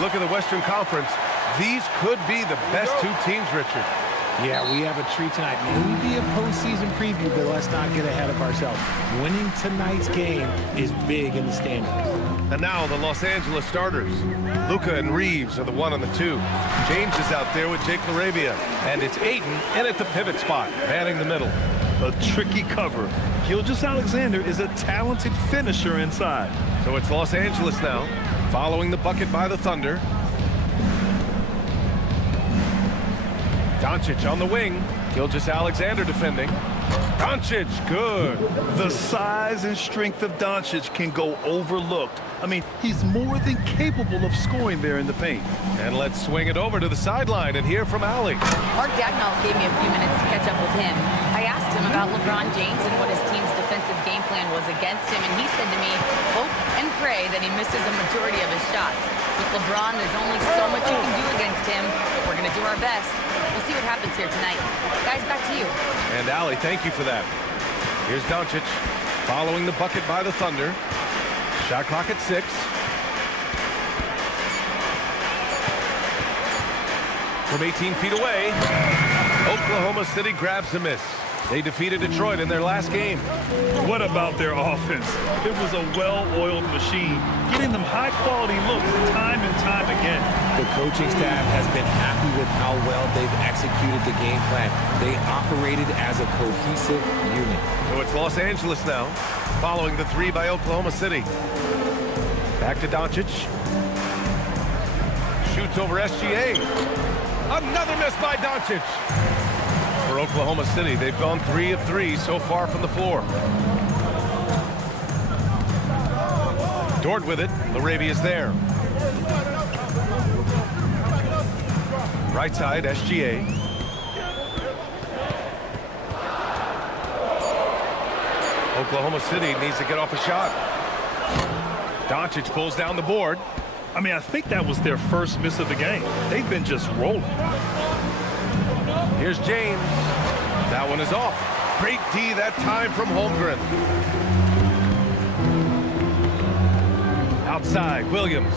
look at the Western Conference, these could be the best two teams, Richard. Yeah, we have a treat tonight. Maybe a postseason preview, but let's not get ahead of ourselves. Winning tonight's game is big in the standings. And now the Los Angeles starters. Luka and Reeves are the 1 and the 2. James is out there with Jake LaRavia. And it's Ayton in at the pivot spot, manning the middle. A tricky cover. Gilgeous-Alexander is a talented finisher inside. So it's Los Angeles now, following the bucket by the Thunder. Doncic on the wing. Gilgeous-Alexander defending. Doncic, good. The size and strength of Doncic can go overlooked. I mean, he's more than capable of scoring there in the paint. And let's swing it over to the sideline and hear from Allie. Mark Dagnall gave me a few minutes to catch up with him. I asked him about LeBron James and what his team's defensive game plan was against him, and he said to me, hope and pray that he misses a majority of his shots. With LeBron, there's only so much you can do against him, but we're going to do our best. We'll see what happens here tonight. Guys, back to you. And Allie, thank you for that. Here's Doncic, following the bucket by the Thunder. Shot clock at 6. From 18 feet away, Oklahoma City grabs a miss. They defeated Detroit in their last game. What about their offense? It was a well-oiled machine, getting them high-quality looks time and time again. The coaching staff has been happy with how well they've executed the game plan. They operated as a cohesive unit. So it's Los Angeles now, following the 3 by Oklahoma City. Back to Doncic. Shoots over SGA. Another miss by Doncic. For Oklahoma City, they've gone 3 of 3 so far from the floor. Dort with it. LaRavia's there. Right side, SGA. Oklahoma City needs to get off a shot. Doncic pulls down the board. I mean, I think that was their first miss of the game. They've been just rolling. Here's James. That one is off. Great D that time from Holmgren. Outside, Williams.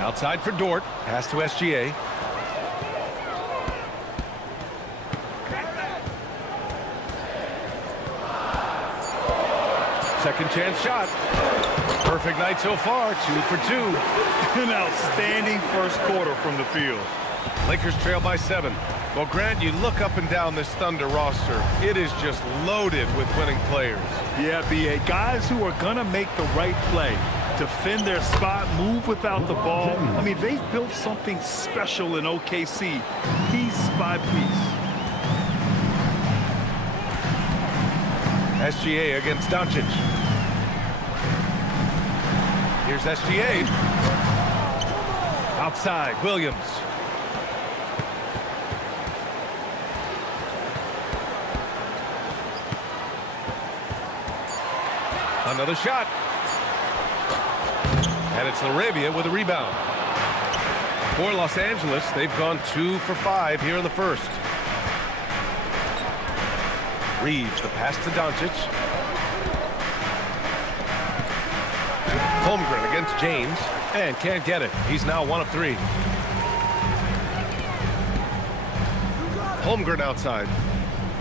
Outside for Dort. Pass to SGA. Second chance shot. Perfect night so far, 2 for 2. An outstanding first quarter from the field. Lakers trail by 7. Well, Grant, you look up and down this Thunder roster. It is just loaded with winning players. Yeah, B.A. Guys who are going to make the right play, defend their spot, move without the ball. I mean, they've built something special in OKC, piece by piece. SGA against Doncic. Here's SGA. Outside, Williams. Another shot. And it's LaRavia with a rebound. For Los Angeles, they've gone 2 for 5 here in the first. Reeves, the pass to Doncic. Holmgren against James. And can't get it. He's now 1 of 3. Holmgren outside.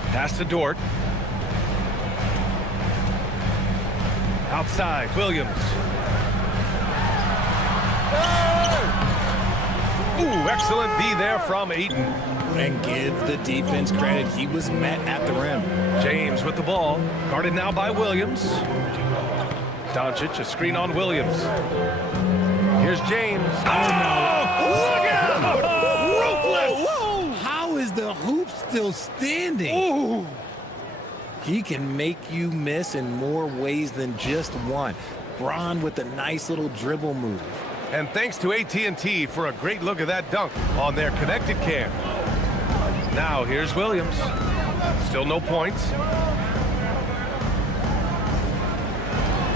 Pass to Dort. Outside, Williams. Ooh, excellent D there from Ayton. And give the defense credit. He was met at the rim. James with the ball. Guarded now by Williams. Doncic, a screen on Williams. Here's James. Oh, look out! Ruthless! How is the hoop still standing? Ooh. He can make you miss in more ways than just one. Bron with a nice little dribble move. And thanks to AT&T for a great look at that dunk on their connected cam. Now here's Williams. Still no points.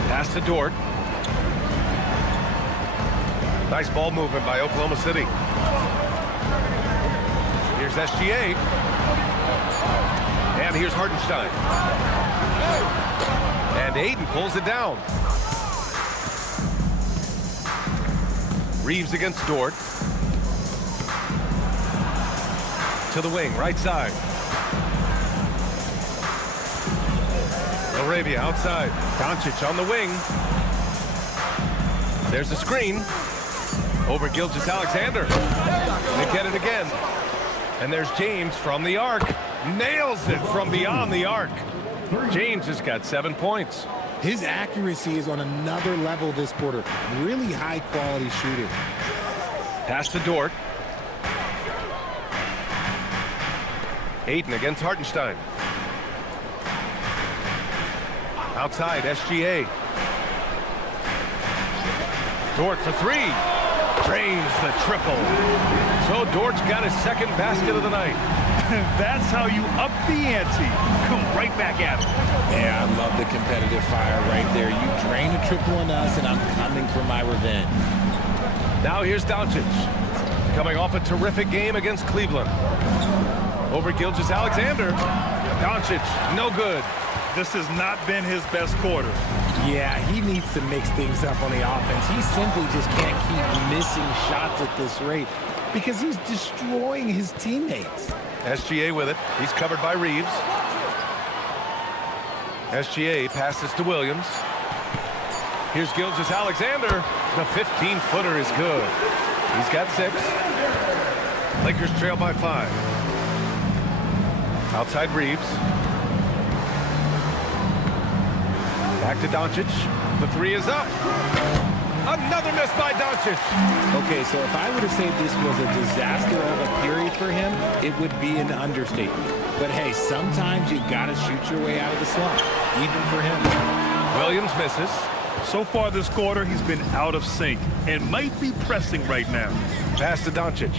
Pass to Dort. Nice ball movement by Oklahoma City. Here's SGA. And here's Hartenstein. And Ayton pulls it down. Reeves against Dort. To the wing, right side. Arabia outside. Doncic on the wing. There's a screen. Over Gilgeous-Alexander. They get it again. And there's James from the arc. Nails it from beyond the arc. James has got 7 points. His accuracy is on another level this quarter. Really high-quality shooting. Pass to Dort. Ayton against Hartenstein. Outside, SGA. Dort for three. Drains the triple. So Dort's got his second basket of the night. That's how you up the ante. Come right back at him. Yeah, I love the competitive fire right there. You drain a triple on us, and I'm coming for my revenge. Now here's Doncic. Coming off a terrific game against Cleveland. Over Gilgeous-Alexander. Doncic, no good. This has not been his best quarter. Yeah, he needs to mix things up on the offense. He simply just can't keep missing shots at this rate because he's destroying his teammates. SGA with it. He's covered by Reeves. SGA passes to Williams. Here's Gilgeous-Alexander. The 15-footer is good. He's got 6. Lakers trail by 5. Outside Reeves. Back to Doncic. The 3 is up. Another miss by Doncic. Okay, so if I were to say this was a disaster of a period for him, it would be an understatement. But hey, sometimes you gotta shoot your way out of the slump, even for him. Williams misses. So far this quarter, he's been out of sync and might be pressing right now. Pass to Doncic.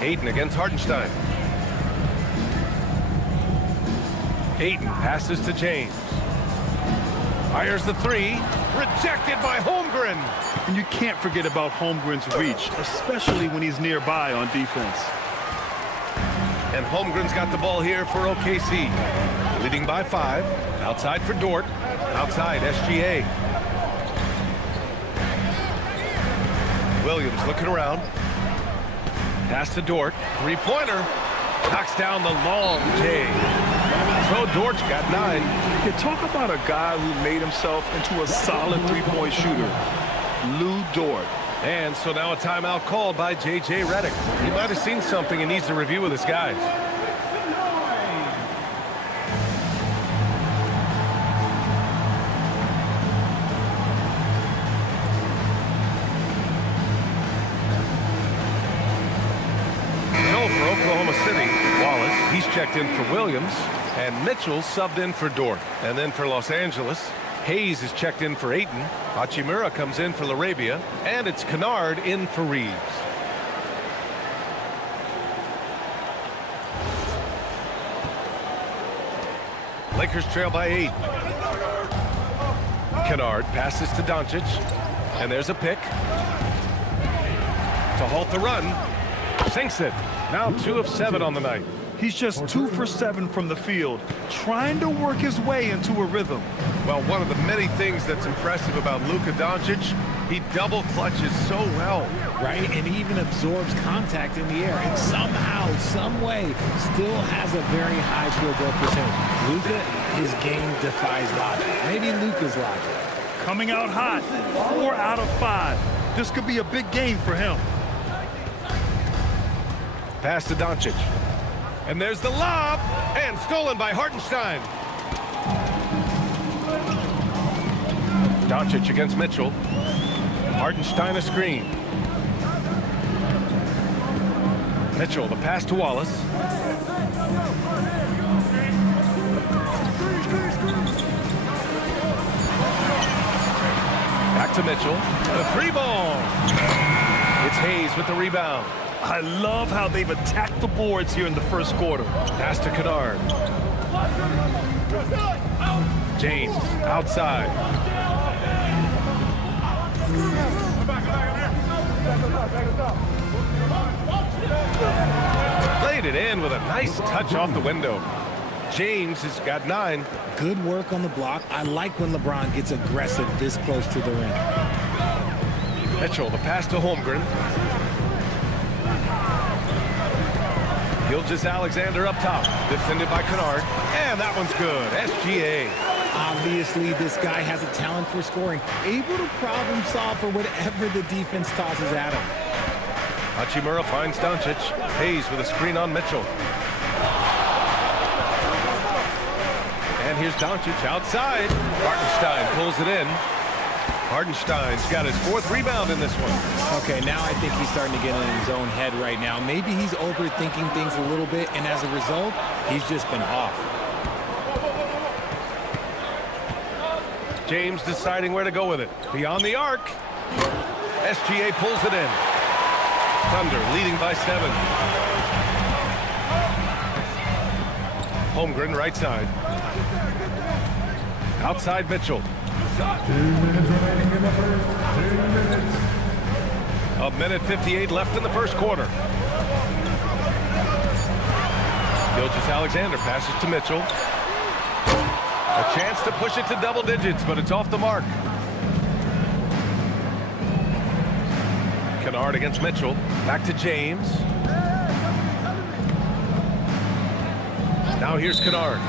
Ayton against Hartenstein. Ayton passes to James. Fires the 3. Rejected by Holmgren. And you can't forget about Holmgren's reach, especially when he's nearby on defense. And Holmgren's got the ball here for OKC. Leading by 5. Outside for Dort. Outside, SGA. Williams looking around. Pass to Dort. 3-pointer. Knocks down the long J. So Dort's got 9. You talk about a guy who made himself into a solid three-point shooter. Lou Dort. And so now a timeout called by J.J. Redick. He might have seen something and needs to review with his guys. So for Oklahoma City, Wallace, he's checked in for Williams, and Mitchell subbed in for Dort. And then for Los Angeles, Hayes is checked in for Ayton. Hachimura comes in for LaRabia, and it's Kennard in for Reeves. Lakers trail by 8. Kennard passes to Doncic, and there's a pick to halt the run. Sinks it. Now 2 of 7 on the night. He's just 2 for 7 from the field, trying to work his way into a rhythm. Well, one of the many things that's impressive about Luka Doncic, he double clutches so well. Right, and he even absorbs contact in the air, and somehow, some way, still has a very high field goal percentage. Luka, his game defies logic. Maybe Luka's logic. Coming out hot, 4 out of 5. This could be a big game for him. Pass to Doncic. And there's the lob, and stolen by Hartenstein. Doncic against Mitchell. Hartenstein a screen. Mitchell, the pass to Wallace. Back to Mitchell. The 3-ball. It's Hayes with the rebound. I love how they've attacked the boards here in the first quarter. Pass to Kennard. James outside. Laid it in with a nice touch off the window. James has got 9. Good work on the block. I like when LeBron gets aggressive this close to the rim. Mitchell, the pass to Holmgren. Gilgeous-Alexander up top. Defended by Kennard. And that one's good. SGA. Obviously, this guy has a talent for scoring. Able to problem solve for whatever the defense tosses at him. Hachimura finds Doncic. Hayes with a screen on Mitchell. And here's Doncic outside. Hartenstein pulls it in. Hartenstein's got his 4th rebound in this one. Okay, now I think he's starting to get in his own head right now. Maybe he's overthinking things a little bit, and as a result, he's just been off. James deciding where to go with it. Beyond the arc. SGA pulls it in. Thunder leading by 7. Holmgren right side. Outside Mitchell. 2 minutes remaining in the first. 2 minutes. A minute 58 left in the first quarter. Gilgeous-Alexander passes to Mitchell. A chance to push it to double digits, but it's off the mark. Kennard against Mitchell. Back to James. Now here's Kennard.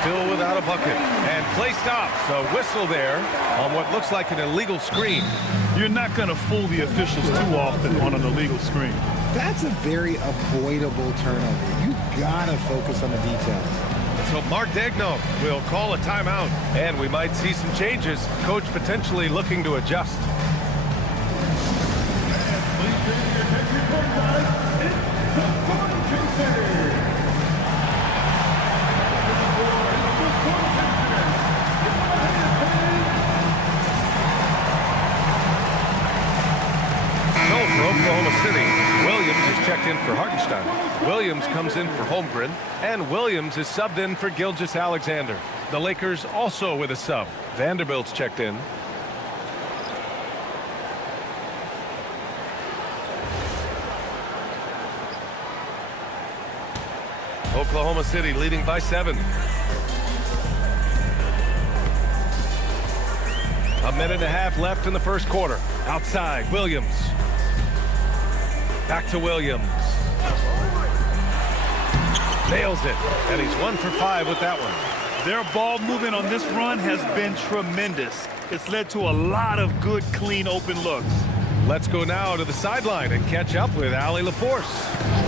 Still without a bucket. And play stops. A whistle there on what looks like an illegal screen. You're not going to fool the officials too often on an illegal screen. That's a very avoidable turnover. You gotta focus on the details. So Mark Daigneault will call a timeout, and we might see some changes. Coach potentially looking to adjust. For Oklahoma City, Williams is checked in for Hartenstein. Williams comes in for Holmgren, and Williams is subbed in for Gilgeous-Alexander. The Lakers also with a sub. Vanderbilt's checked in. Oklahoma City leading by 7. A minute and a half left in the first quarter. Outside, Williams. Back to Williams. Nails it. And he's 1 for 5 with that one. Their ball movement on this run has been tremendous. It's led to a lot of good, clean, open looks. Let's go now to the sideline and catch up with Allie LaForce.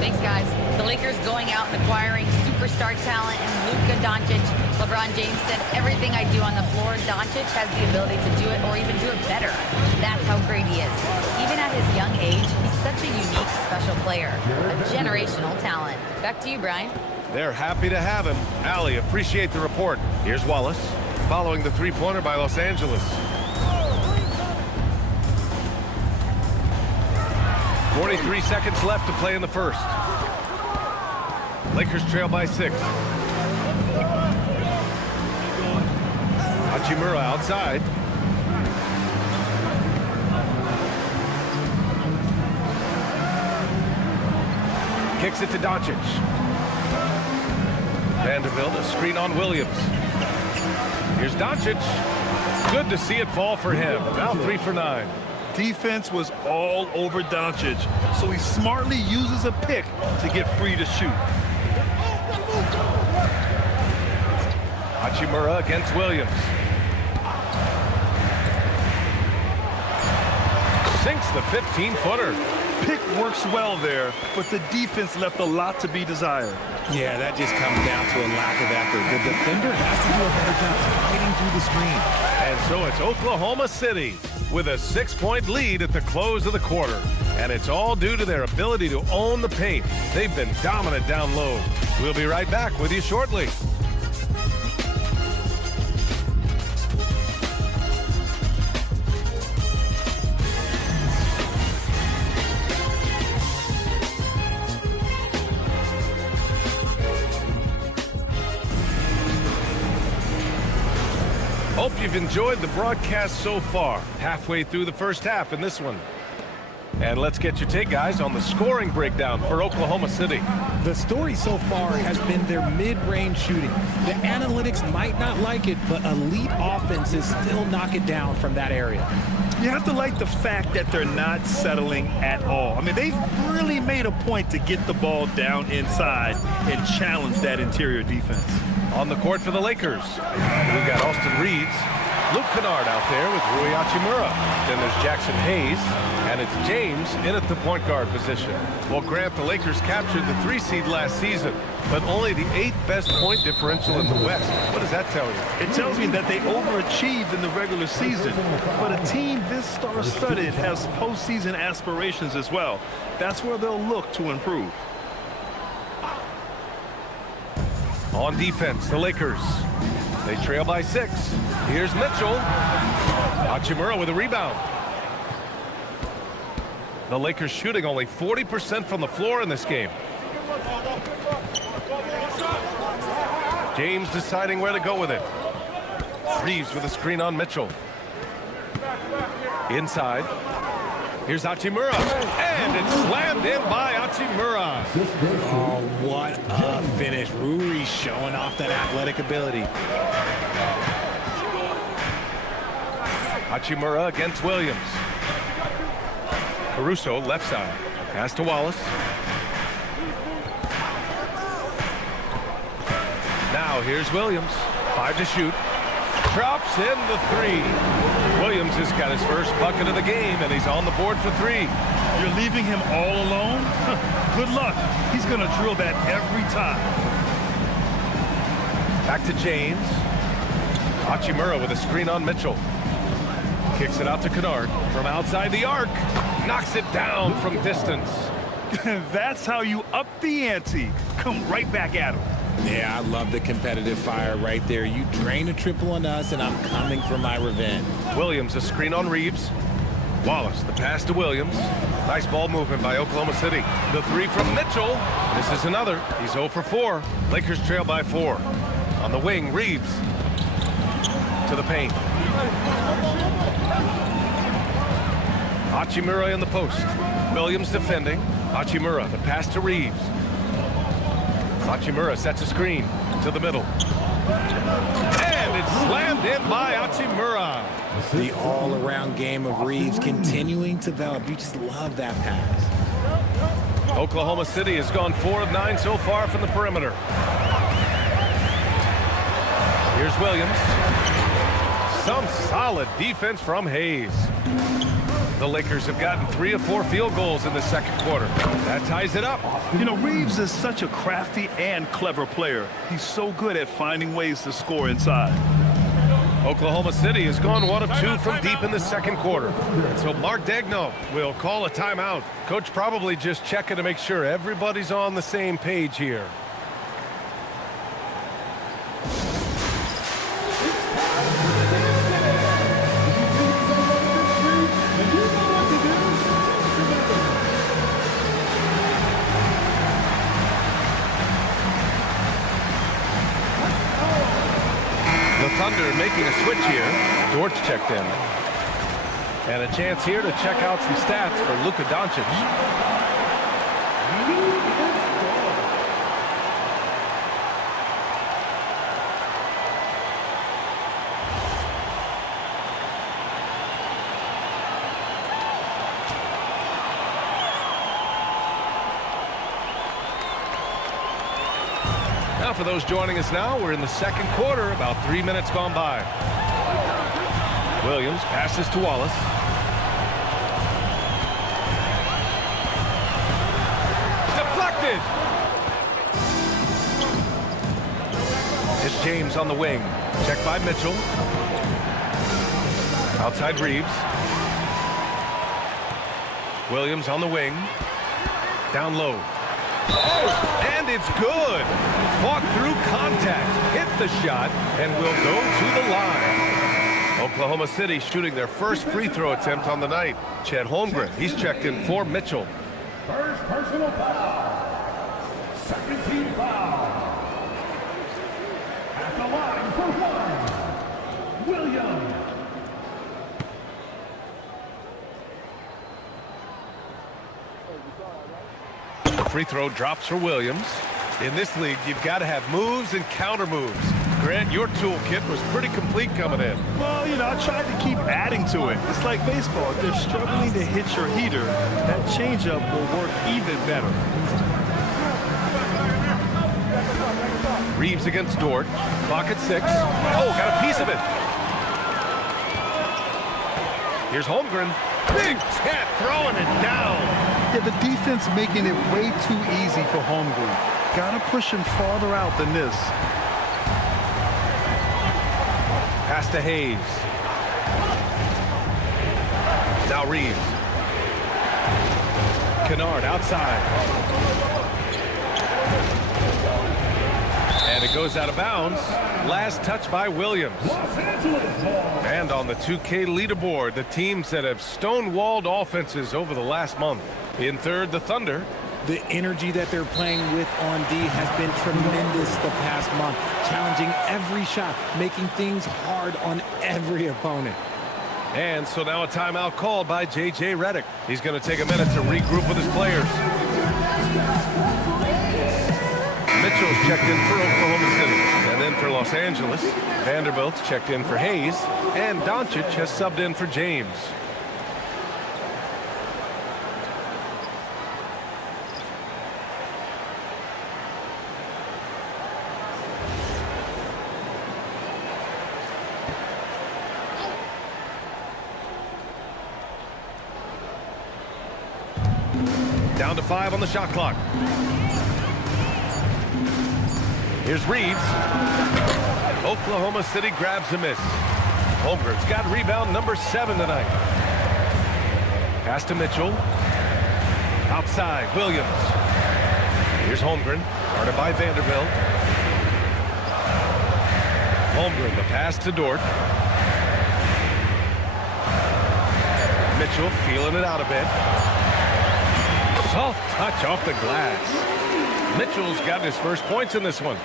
Thanks, guys. The Lakers going out and acquiring superstar talent and Luka Doncic. LeBron James said, everything I do on the floor, Doncic has the ability to do it or even do it better. That's how great he is. Even at his young age, he's such a unique, special player. A generational talent. Back to you, Brian. They're happy to have him. Allie, appreciate the report. Here's Wallace, following the three-pointer by Los Angeles. 43 seconds left to play in the first. Lakers trail by 6. Hachimura outside. Kicks it to Doncic. Vanderbilt, a screen on Williams. Here's Doncic. Good to see it fall for him. Now 3 for 9. Defense was all over Doncic, so he smartly uses a pick to get free to shoot. Hachimura against Williams. Sinks the 15-footer. Pick works well there, but the defense left a lot to be desired. Yeah, that just comes down to a lack of effort. The defender has to do a better job fighting through the screen. And so it's Oklahoma City with a 6-point lead at the close of the quarter. And it's all due to their ability to own the paint. They've been dominant down low. We'll be right back with you shortly. Hope you've enjoyed the broadcast so far. Halfway through the first half in this one. And let's get your take, guys, on the scoring breakdown for Oklahoma City. The story so far has been their mid-range shooting. The analytics might not like it, but elite offenses still knock it down from that area. You have to like the fact that they're not settling at all. I mean, they've really made a point to get the ball down inside and challenge that interior defense. On the court for the Lakers, we've got Austin Reeves, Luke Kennard out there with Rui Hachimura. Then there's Jackson Hayes, and it's James in at the point guard position. Well, Grant, the Lakers captured the 3 seed last season, but only the 8th best point differential in the West. What does that tell you? It tells me that they overachieved in the regular season, but a team this star-studded has postseason aspirations as well. That's where they'll look to improve. On defense, the Lakers. They trail by 6. Here's Mitchell. Hachimura with a rebound. The Lakers shooting only 40% from the floor in this game. James deciding where to go with it. Reeves with a screen on Mitchell. Inside. Here's Hachimura. And it's slammed in by Hachimura. Oh, what a finish. Rui showing off that athletic ability. Hachimura against Williams. Caruso left side. Pass to Wallace. Now here's Williams. 5 to shoot. Drops in the 3. Williams has got his first bucket of the game, and he's on the board for 3. You're leaving him all alone? Good luck. He's going to drill that every time. Back to James. Hachimura with a screen on Mitchell. Kicks it out to Kennard from outside the arc. Knocks it down from distance. That's how you up the ante. Come right back at him. Yeah, I love the competitive fire right there. You drain a triple on us, and I'm coming for my revenge. Williams, a screen on Reeves. Wallace, the pass to Williams. Nice ball movement by Oklahoma City. The 3 from Mitchell. This is another. He's 0 for 4. Lakers trail by 4. On the wing, Reeves. To the paint. Hachimura in the post. Williams defending. Hachimura, the pass to Reeves. Hachimura sets a screen to the middle. And it's slammed in by Hachimura. The all-around game of Reeves continuing to develop. You just love that pass. Oklahoma City has gone 4 of 9 so far from the perimeter. Here's Williams. Some solid defense from Hayes. The Lakers have gotten 3 of 4 field goals in the second quarter. That ties it up. You know, Reeves is such a crafty and clever player. He's so good at finding ways to score inside. Oklahoma City has gone 1 of 2 from deep in the second quarter. And so Mark Daigneault will call a timeout. Coach probably just checking to make sure everybody's on the same page here. Thunder making a switch here. Dortch checked in. And a chance here to check out some stats for Luka Doncic. Now for those joining us now, we're in the second quarter, about 3 minutes gone by. Williams passes to Wallace. Deflected! It's James on the wing. Checked by Mitchell. Outside Reeves. Williams on the wing. Down low. And it's good. Fought through contact, hit the shot, and will go to the line. Oklahoma City shooting their first free throw attempt on the night. Chet Holmgren, he's checked in for Mitchell. First personal foul. Second team foul. At the line for 1, Williams. free throw drops for Williams. In this league, you've got to have moves and counter moves. Grant, your toolkit was pretty complete coming in. Well, you know, I tried to keep adding to it. It's like baseball. If they're struggling to hit your heater, that changeup will work even better. Reeves against Dort. Clock at 6. Oh, got a piece of it. Here's Holmgren. Big tap, throwing it down. Yeah, the defense making it way too easy for Holmgren. Got to push him farther out than this. Pass to Hayes. Now Reeves. Kennard outside. And it goes out of bounds. Last touch by Williams. And on the 2K leaderboard, the teams that have stonewalled offenses over the last month. In third, the Thunder. The energy that they're playing with on D has been tremendous the past month. Challenging every shot, making things hard on every opponent. And so now a timeout called by J.J. Redick. He's going to take a minute to regroup with his players. Mitchell's checked in for Oklahoma City. And then for Los Angeles, Vanderbilt's checked in for Hayes. And Doncic has subbed in for James. Down to 5 on the shot clock. Here's Reeves. Oklahoma City grabs a miss. Holmgren's got rebound number 7 tonight. Pass to Mitchell. Outside, Williams. Here's Holmgren, guarded by Vanderbilt. Holmgren, the pass to Dort. Mitchell feeling it out a bit. Soft touch off the glass. Mitchell's got his first points in this one.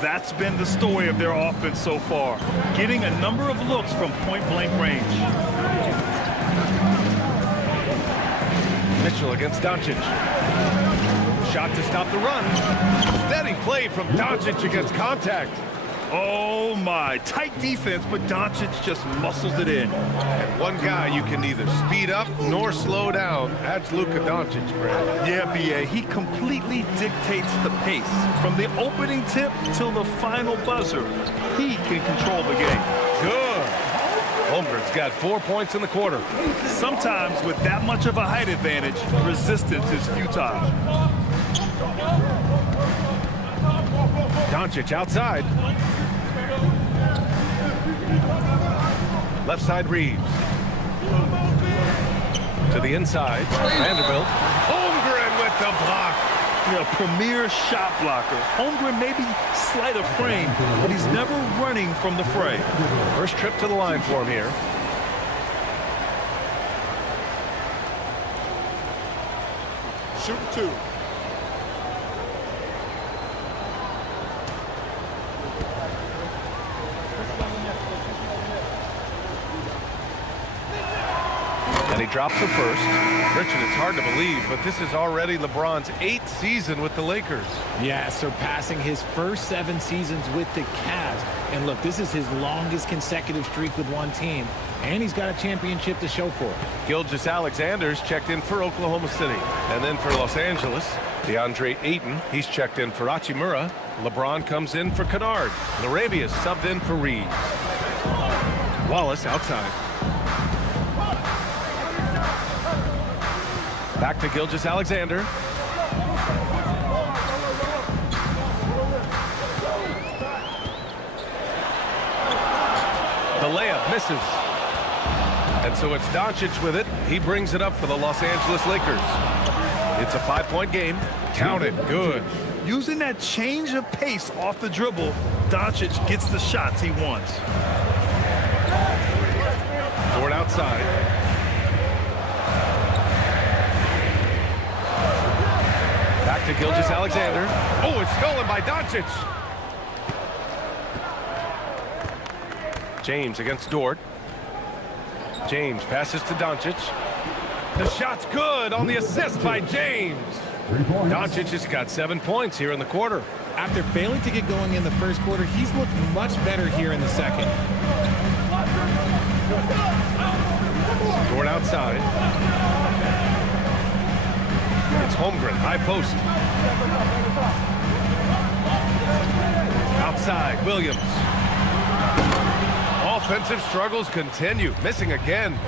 That's been the story of their offense so far. Getting a number of looks from point-blank range. Mitchell against Doncic. Shot to stop the run. Steady play from Doncic against contact. Oh my, tight defense, but Doncic just muscles it in. And one guy you can neither speed up nor slow down. That's Luka Doncic, Grant. Yeah, B.A., he completely dictates the pace. From the opening tip till the final buzzer, he can control the game. Good. Holmgren's got 4 points in the quarter. Sometimes with that much of a height advantage, resistance is futile. Doncic outside. Left side Reeves. To the inside. Vanderbilt. Holmgren with the block. A premier shot blocker. Holmgren may be slight of frame, but he's never running from the fray. First trip to the line for him here. Shoot 2. And he drops the first. Richard, it's hard to believe, but this is already LeBron's 8th season with the Lakers. Yeah, surpassing his first 7 seasons with the Cavs. And look, this is his longest consecutive streak with one team. And he's got a championship to show for it. Gilgeous-Alexander's checked in for Oklahoma City. And then for Los Angeles, DeAndre Ayton, he's checked in for Hachimura. LeBron comes in for Kennard. Larabia's subbed in for Reeves. Wallace outside. Back to Gilgeous-Alexander. The layup misses. And so it's Doncic with it. He brings it up for the Los Angeles Lakers. It's a 5-point game. Counted. Good. Using that change of pace off the dribble, Doncic gets the shots he wants. Dort outside. Back to Gilgeous-Alexander. Oh, it's stolen by Doncic. James against Dort. James passes to Doncic. The shot's good on the assist by James. 3 points. Doncic has got 7 points here in the quarter. After failing to get going in the first quarter, he's looked much better here in the second. Dort outside. It's Holmgren, high post. Outside, Williams. Offensive struggles continue, missing again.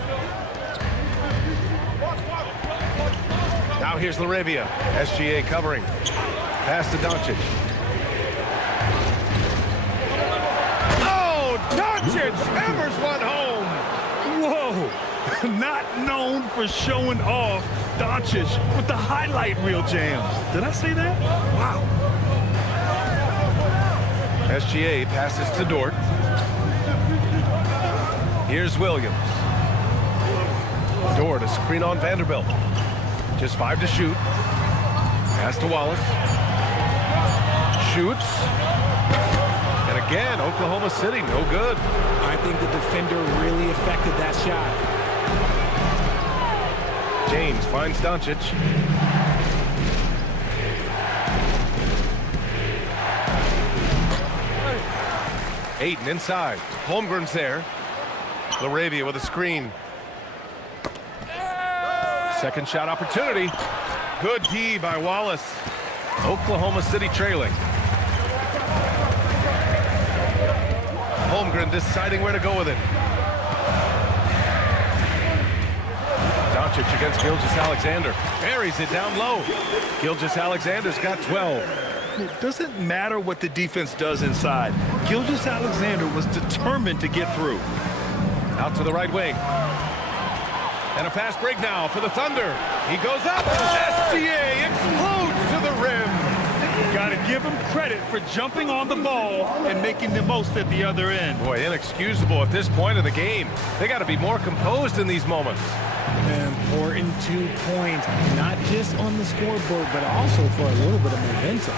Now here's Laravia. SGA covering. Pass to Doncic. Oh, Doncic hammers one home. Whoa, not known for showing off. Doncic with the highlight reel jams. Did I say that? Wow. SGA passes to Dort. Here's Williams. Dort, a screen on Vanderbilt. Just 5 to shoot. Pass to Wallace. Shoots. And again, Oklahoma City, no good. I think the defender really affected that shot. James finds Doncic. Ayton inside. Holmgren's there. Laravia with a screen. Second shot opportunity. Good D by Wallace. Oklahoma City trailing. Holmgren deciding where to go with it. Doncic against Gilgeous-Alexander. Buries it down low. Gilgeous-Alexander's got 12. It doesn't matter what the defense does inside. Gilgeous-Alexander was determined to get through. Out to the right wing. And a fast break now for the Thunder. He goes up. SGA explodes to the rim. Got to give him credit for jumping on the ball and making the most at the other end. Boy, inexcusable at this point of the game. They got to be more composed in these moments. Important 2 points, not just on the scoreboard, but also for a little bit of momentum.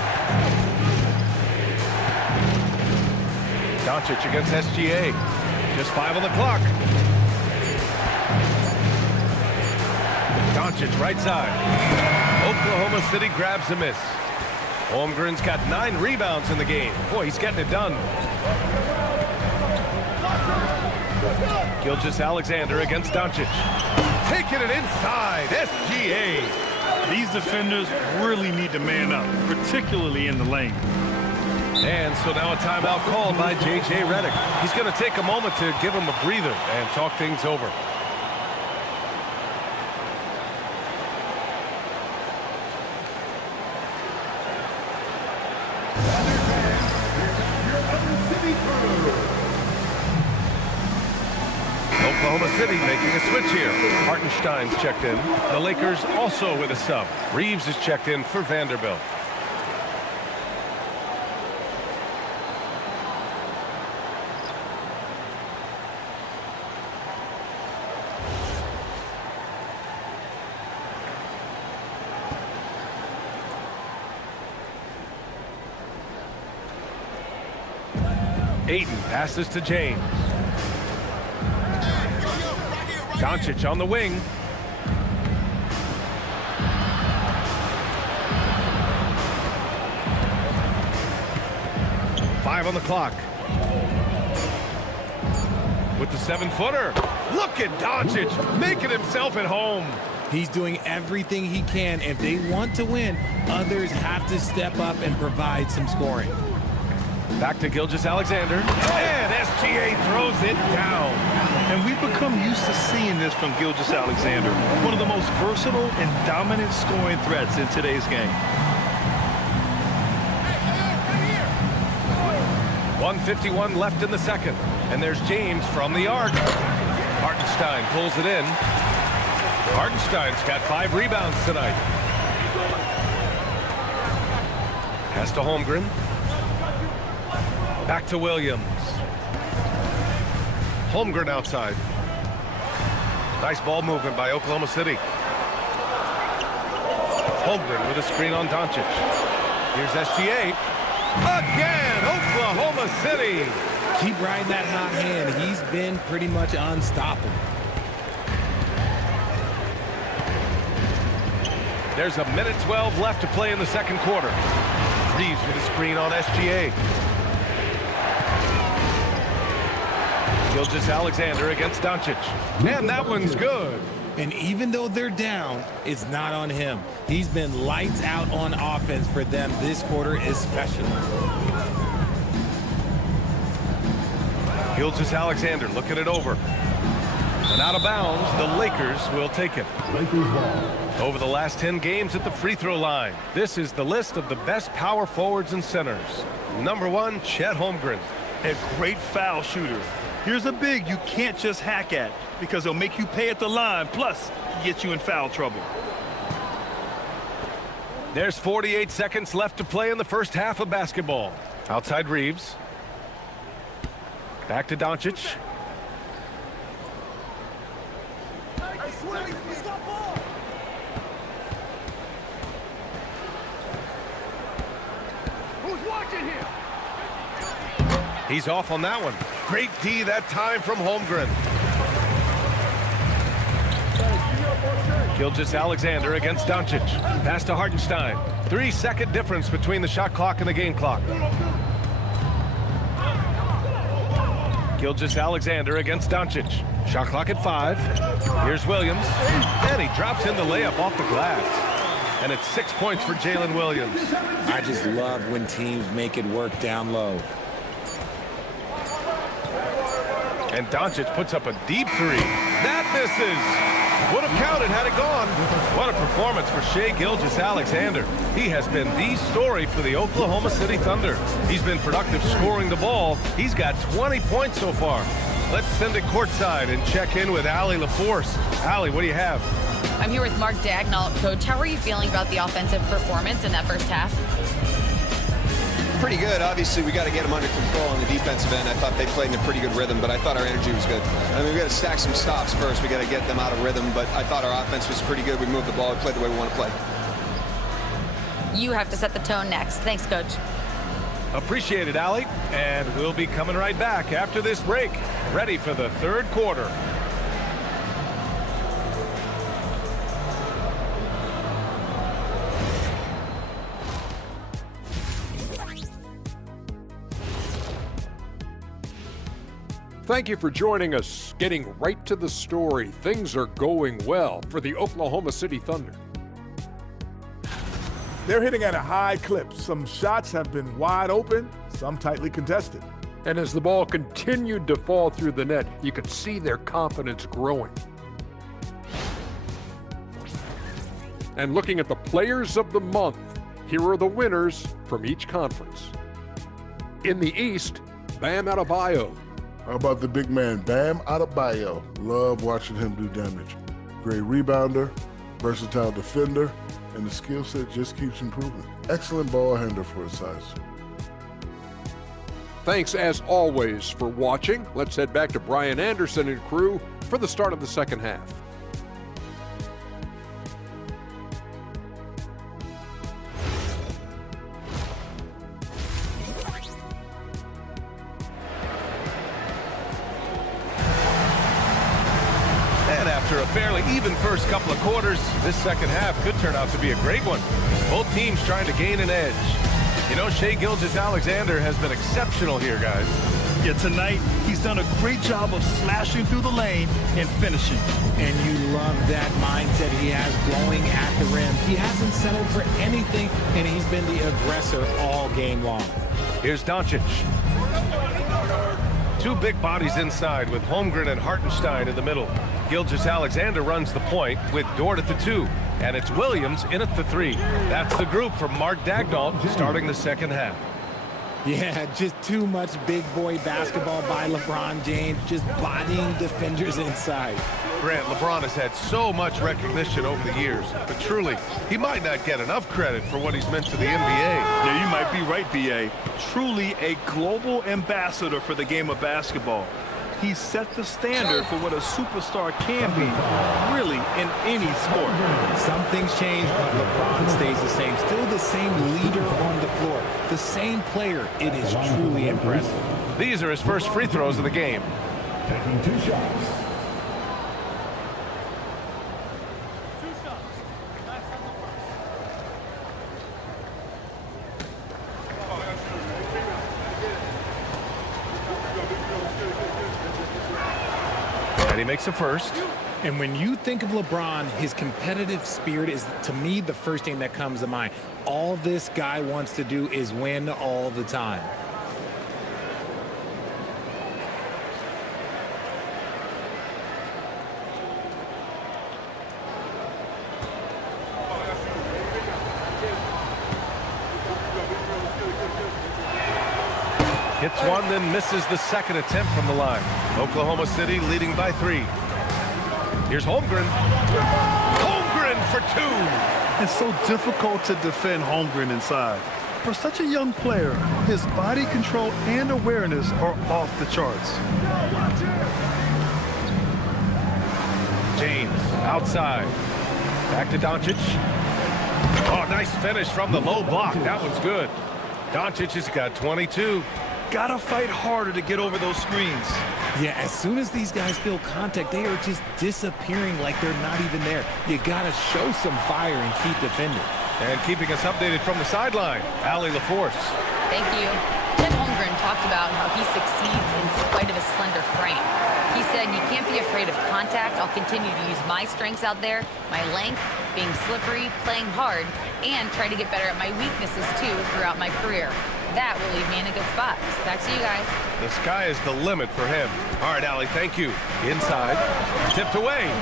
Doncic against SGA. Just 5 on the clock. Doncic right side. Oklahoma City grabs a miss. Holmgren's got 9 rebounds in the game. Boy, he's getting it done. Gilgeous-Alexander against Doncic. Taking it inside. SGA. These defenders really need to man up, particularly in the lane. And so now a timeout called by J.J. Redick. He's going to take a moment to give him a breather and talk things over. Oklahoma City making a switch here. Hartenstein's checked in. The Lakers also with a sub. Reeves is checked in for Vanderbilt. Ayton passes to James. Doncic on the wing. Five on the clock. With the 7-footer. Look at Doncic making himself at home. He's doing everything he can. If they want to win, others have to step up and provide some scoring. Back to Gilgeous-Alexander. And SGA throws it down. And we've become used to seeing this from Gilgeous-Alexander, one of the most versatile and dominant scoring threats in today's game. 1:51 left in the second. And there's James from the arc. Hartenstein pulls it in. Hartenstein's got 5 rebounds tonight. Pass to Holmgren. Back to Williams. Holmgren outside. Nice ball movement by Oklahoma City. Holmgren with a screen on Doncic. Here's SGA. Again, Oklahoma City. Keep riding that hot hand. He's been pretty much unstoppable. There's a minute 12 left to play in the second quarter. Reeves with a screen on SGA. Gilgeous-Alexander against Doncic. And that one's good. And even though they're down, it's not on him. He's been lights out on offense for them this quarter especially. Gilgeous-Alexander looking it over. And out of bounds, the Lakers will take it. Lakers ball. Over the last 10 games at the free throw line, this is the list of the best power forwards and centers. Number 1, Chet Holmgren. A great foul shooter. Here's a big you can't just hack at because he'll make you pay at the line, plus get you in foul trouble. There's 48 seconds left to play in the first half of basketball. Outside Reeves. Back to Doncic. He's off on that one. Great D that time from Holmgren. Gilgeous-Alexander against Doncic. Pass to Hartenstein. 3-second difference between the shot clock and the game clock. Gilgeous-Alexander against Doncic. Shot clock at 5. Here's Williams. And he drops in the layup off the glass. And it's 6 points for Jalen Williams. I just love when teams make it work down low. And Doncic puts up a deep 3. That misses. Would have counted had it gone. What a performance for Shai Gilgeous-Alexander. He has been the story for the Oklahoma City Thunder. He's been productive scoring the ball. He's got 20 points so far. Let's send it courtside and check in with Allie LaForce. Allie, what do you have? I'm here with Mark Daigneault. Coach, how are you feeling about the offensive performance in that first half? Pretty good. Obviously, we got to get them under control on the defensive end. I thought they played in a pretty good rhythm, but I thought our energy was good. I mean, we got to stack some stops first. We got to get them out of rhythm, but I thought our offense was pretty good. We moved the ball. We played the way we want to play. You have to set the tone next. Thanks, Coach. Appreciate it, Allie. And we'll be coming right back after this break. Ready for the third quarter. Thank you for joining us. Getting right to the story, things are going well for the Oklahoma City Thunder. They're hitting at a high clip. Some shots have been wide open, some tightly contested. And as the ball continued to fall through the net, you could see their confidence growing. And looking at the players of the month, here are the winners from each conference. In the East, Bam Adebayo. How about the big man, Bam Adebayo? Love watching him do damage. Great rebounder, versatile defender, and the skill set just keeps improving. Excellent ball handler for his size. Thanks as always for watching. Let's head back to Brian Anderson and crew for the start of the second half. And after a fairly even first couple of quarters, this second half could turn out to be a great one. Both teams trying to gain an edge. You know, Shai Gilgeous-Alexander has been exceptional here, guys. Yeah, tonight he's done a great job of slashing through the lane and finishing. And you love that mindset he has going at the rim. He hasn't settled for anything, and he's been the aggressor all game long. Here's Doncic. Two big bodies inside with Holmgren and Hartenstein in the middle. Gilgeous-Alexander runs the point with Dort at the 2. And it's Williams in at the 3. That's the group from Mark Daigneault starting the second half. Yeah, just too much big boy basketball by LeBron James, just bodying defenders inside. Grant, LeBron has had so much recognition over the years, but truly, he might not get enough credit for what he's meant to the NBA. Yeah, you might be right, B.A. Truly a global ambassador for the game of basketball. He set the standard for what a superstar can be, really, in any sport. Some things change, but LeBron stays the same. Still the same leader on the floor, the same player. It is truly impressive. These are his first free throws of the game. Taking 2 shots. he makes a first. And when you think of LeBron, his competitive spirit is, to me, the first thing that comes to mind. All this guy wants to do is win all the time. Hits one, then misses the second attempt from the line. Oklahoma City leading by 3. Here's Holmgren. Holmgren for 2. It's so difficult to defend Holmgren inside. For such a young player, his body control and awareness are off the charts. James outside. Back to Doncic. Oh, nice finish from the low block. That one's good. Doncic has got 22. Gotta fight harder to get over those screens. Yeah, as soon as these guys feel contact, they are just disappearing like they're not even there. You got to show some fire and keep defending. And keeping us updated from the sideline, Allie LaForce. Thank you. Chet Holmgren talked about how he succeeds in spite of his slender frame. He said, you can't be afraid of contact. I'll continue to use my strengths out there, my length, being slippery, playing hard, and try to get better at my weaknesses, too, throughout my career. That will leave me in a good spot. So back to you guys. The sky is the limit for him. All right, Allie, thank you. Inside, tipped away.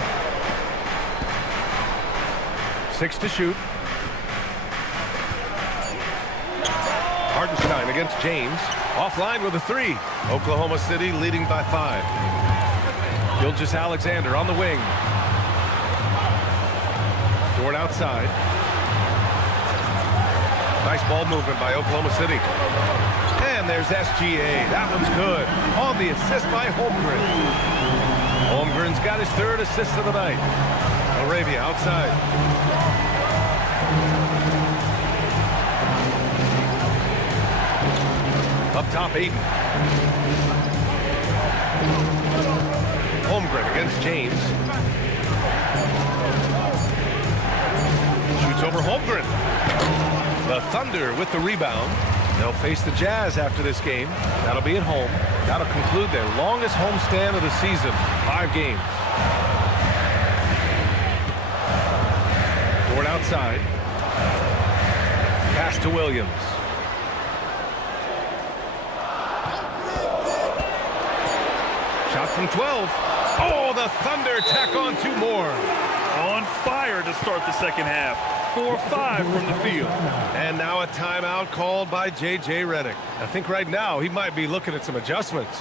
6 to shoot. Hartenstein against James. Offline with a 3. Oklahoma City leading by 5. Gilgeous-Alexander on the wing. Dort outside. Nice ball movement by Oklahoma City. And there's SGA. That one's good. On the assist by Holmgren. Holmgren's got his 3rd assist of the night. Arabia outside. Up top, Aiden. Holmgren against James. Shoots over Holmgren. The Thunder with the rebound. They'll face the Jazz after this game. That'll be at home. That'll conclude their longest homestand of the season. 5 games. Dort outside. Pass to Williams. Shot from 12. Oh, the Thunder tack on 2 more. On fire to start the second half. 4-5 from the field. And now a timeout called by J.J. Redick. I think right now he might be looking at some adjustments.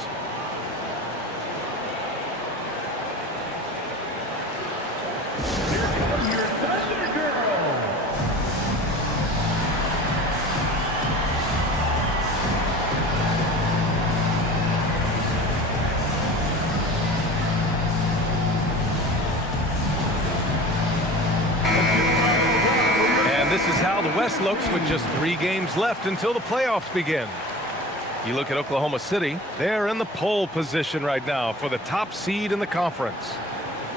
This is how the West looks with just 3 games left until the playoffs begin. You look at Oklahoma City, they're in the pole position right now for the top seed in the conference.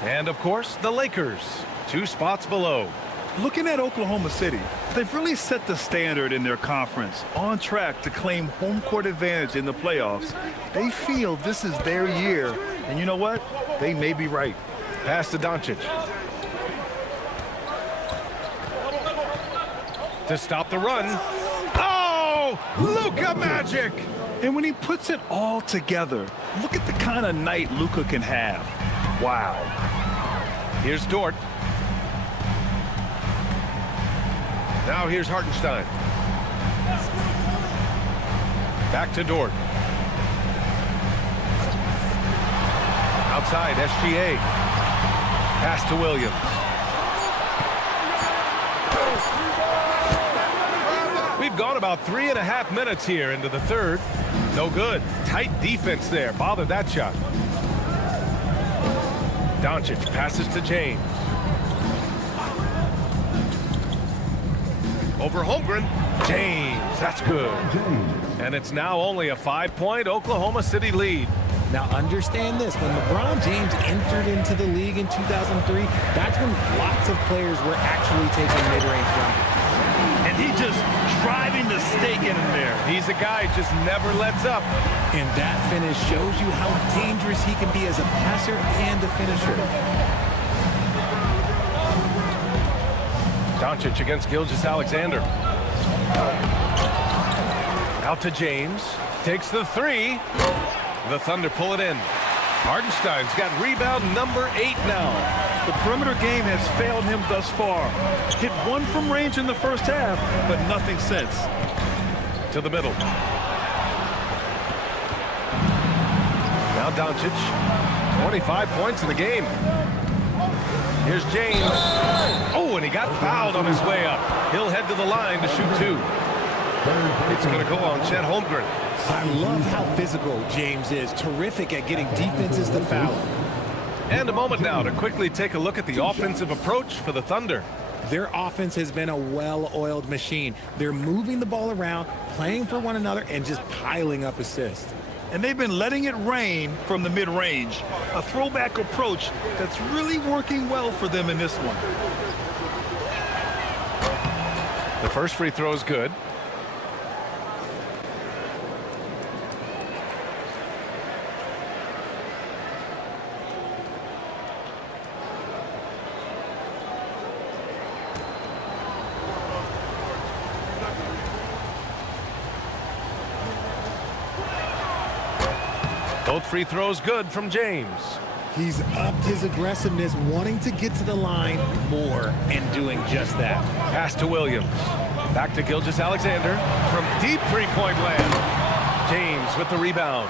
And of course, the Lakers, 2 spots below. Looking at Oklahoma City, they've really set the standard in their conference, on track to claim home court advantage in the playoffs. They feel this is their year, and you know what? They may be right. Pass to Doncic. To stop the run. Oh, Luka magic! And when he puts it all together, look at the kind of night Luka can have. Wow. Here's Dort. Now here's Hartenstein. Back to Dort. Outside, SGA. Pass to Williams. We've gone about 3.5 minutes here into the 3rd. No good. Tight defense there. Bothered that shot. Doncic passes to James. Over Holmgren. James. That's good. And it's now only a 5-point Oklahoma City lead. Now understand this, when LeBron James entered into the league in 2003, that's when lots of players were actually taking mid-range jumpers. And he just driving the stake in there. He's a guy who just never lets up. And that finish shows you how dangerous he can be as a passer and a finisher. Doncic against Gilgeous-Alexander. Out to James. Takes the three. The Thunder pull it in. Hartenstein's got rebound number 8 now. The perimeter game has failed him thus far. Hit one from range in the first half, but nothing since. To the middle. Now Doncic. 25 points in the game. Here's James. Oh, and he got fouled on his way up. He'll head to the line to shoot 2. It's going to go on Chet Holmgren. I love how physical James is. Terrific at getting defenses to foul. And a moment now to quickly take a look at the offensive approach for the Thunder. Their offense has been a well-oiled machine. They're moving the ball around, playing for one another, and just piling up assists. And they've been letting it rain from the mid-range. A throwback approach that's really working well for them in this one. The first free throw is good. Both free throws good from James. He's upped his aggressiveness, wanting to get to the line more, and doing just that. Pass to Williams. Back to Gilgeous-Alexander from deep three-point land. James with the rebound.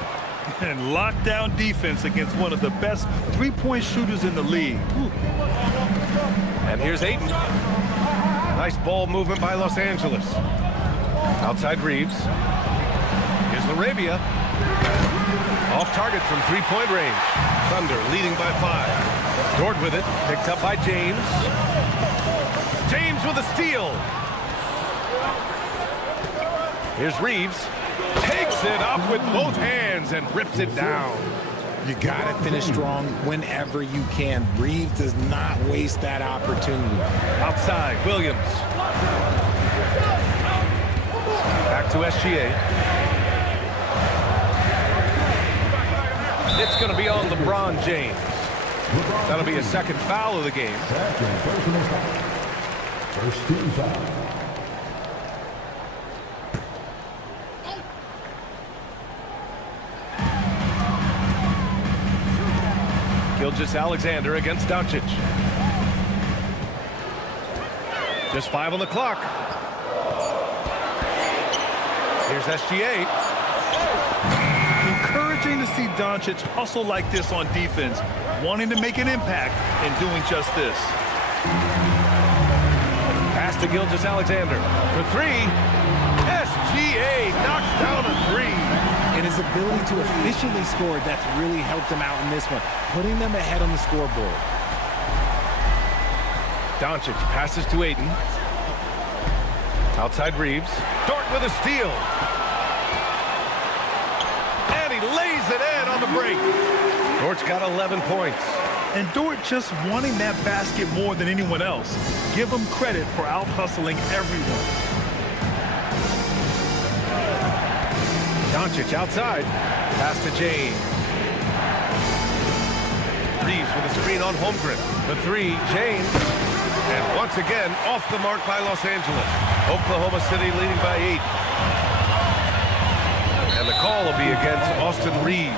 And lockdown defense against one of the best three-point shooters in the league. Whew. And here's Ayton. Nice ball movement by Los Angeles. Outside Reeves. Here's Laravia. Off target from three-point range. Thunder leading by 5. Dort with it. Picked up by James. James with a steal. Here's Reeves. Takes it up with both hands and rips it down. You got to finish strong whenever you can. Reeves does not waste that opportunity. Outside, Williams. Back to SGA. It's going to be on LeBron James. That'll be a second foul of the game. First team foul. Gilgeous-Alexander against Doncic. Just 5 on the clock. Here's SGA. Encouraging to see Doncic hustle like this on defense, wanting to make an impact and doing just this. Pass to Gilgeous-Alexander for 3. SGA knocks down a 3. And his ability to efficiently score, that's really helped him out in this one, putting them ahead on the scoreboard. Doncic passes to Ayton. Outside Reeves. Dort with a steal. And he lays it in on the break. Dort's got 11 points. And Dort just wanting that basket more than anyone else. Give him credit for out-hustling everyone. Doncic outside. Pass to James. Reeves with a screen on Holmgren. The 3, James. And once again, off the mark by Los Angeles. Oklahoma City leading by 8. And the call will be against Austin Reeves.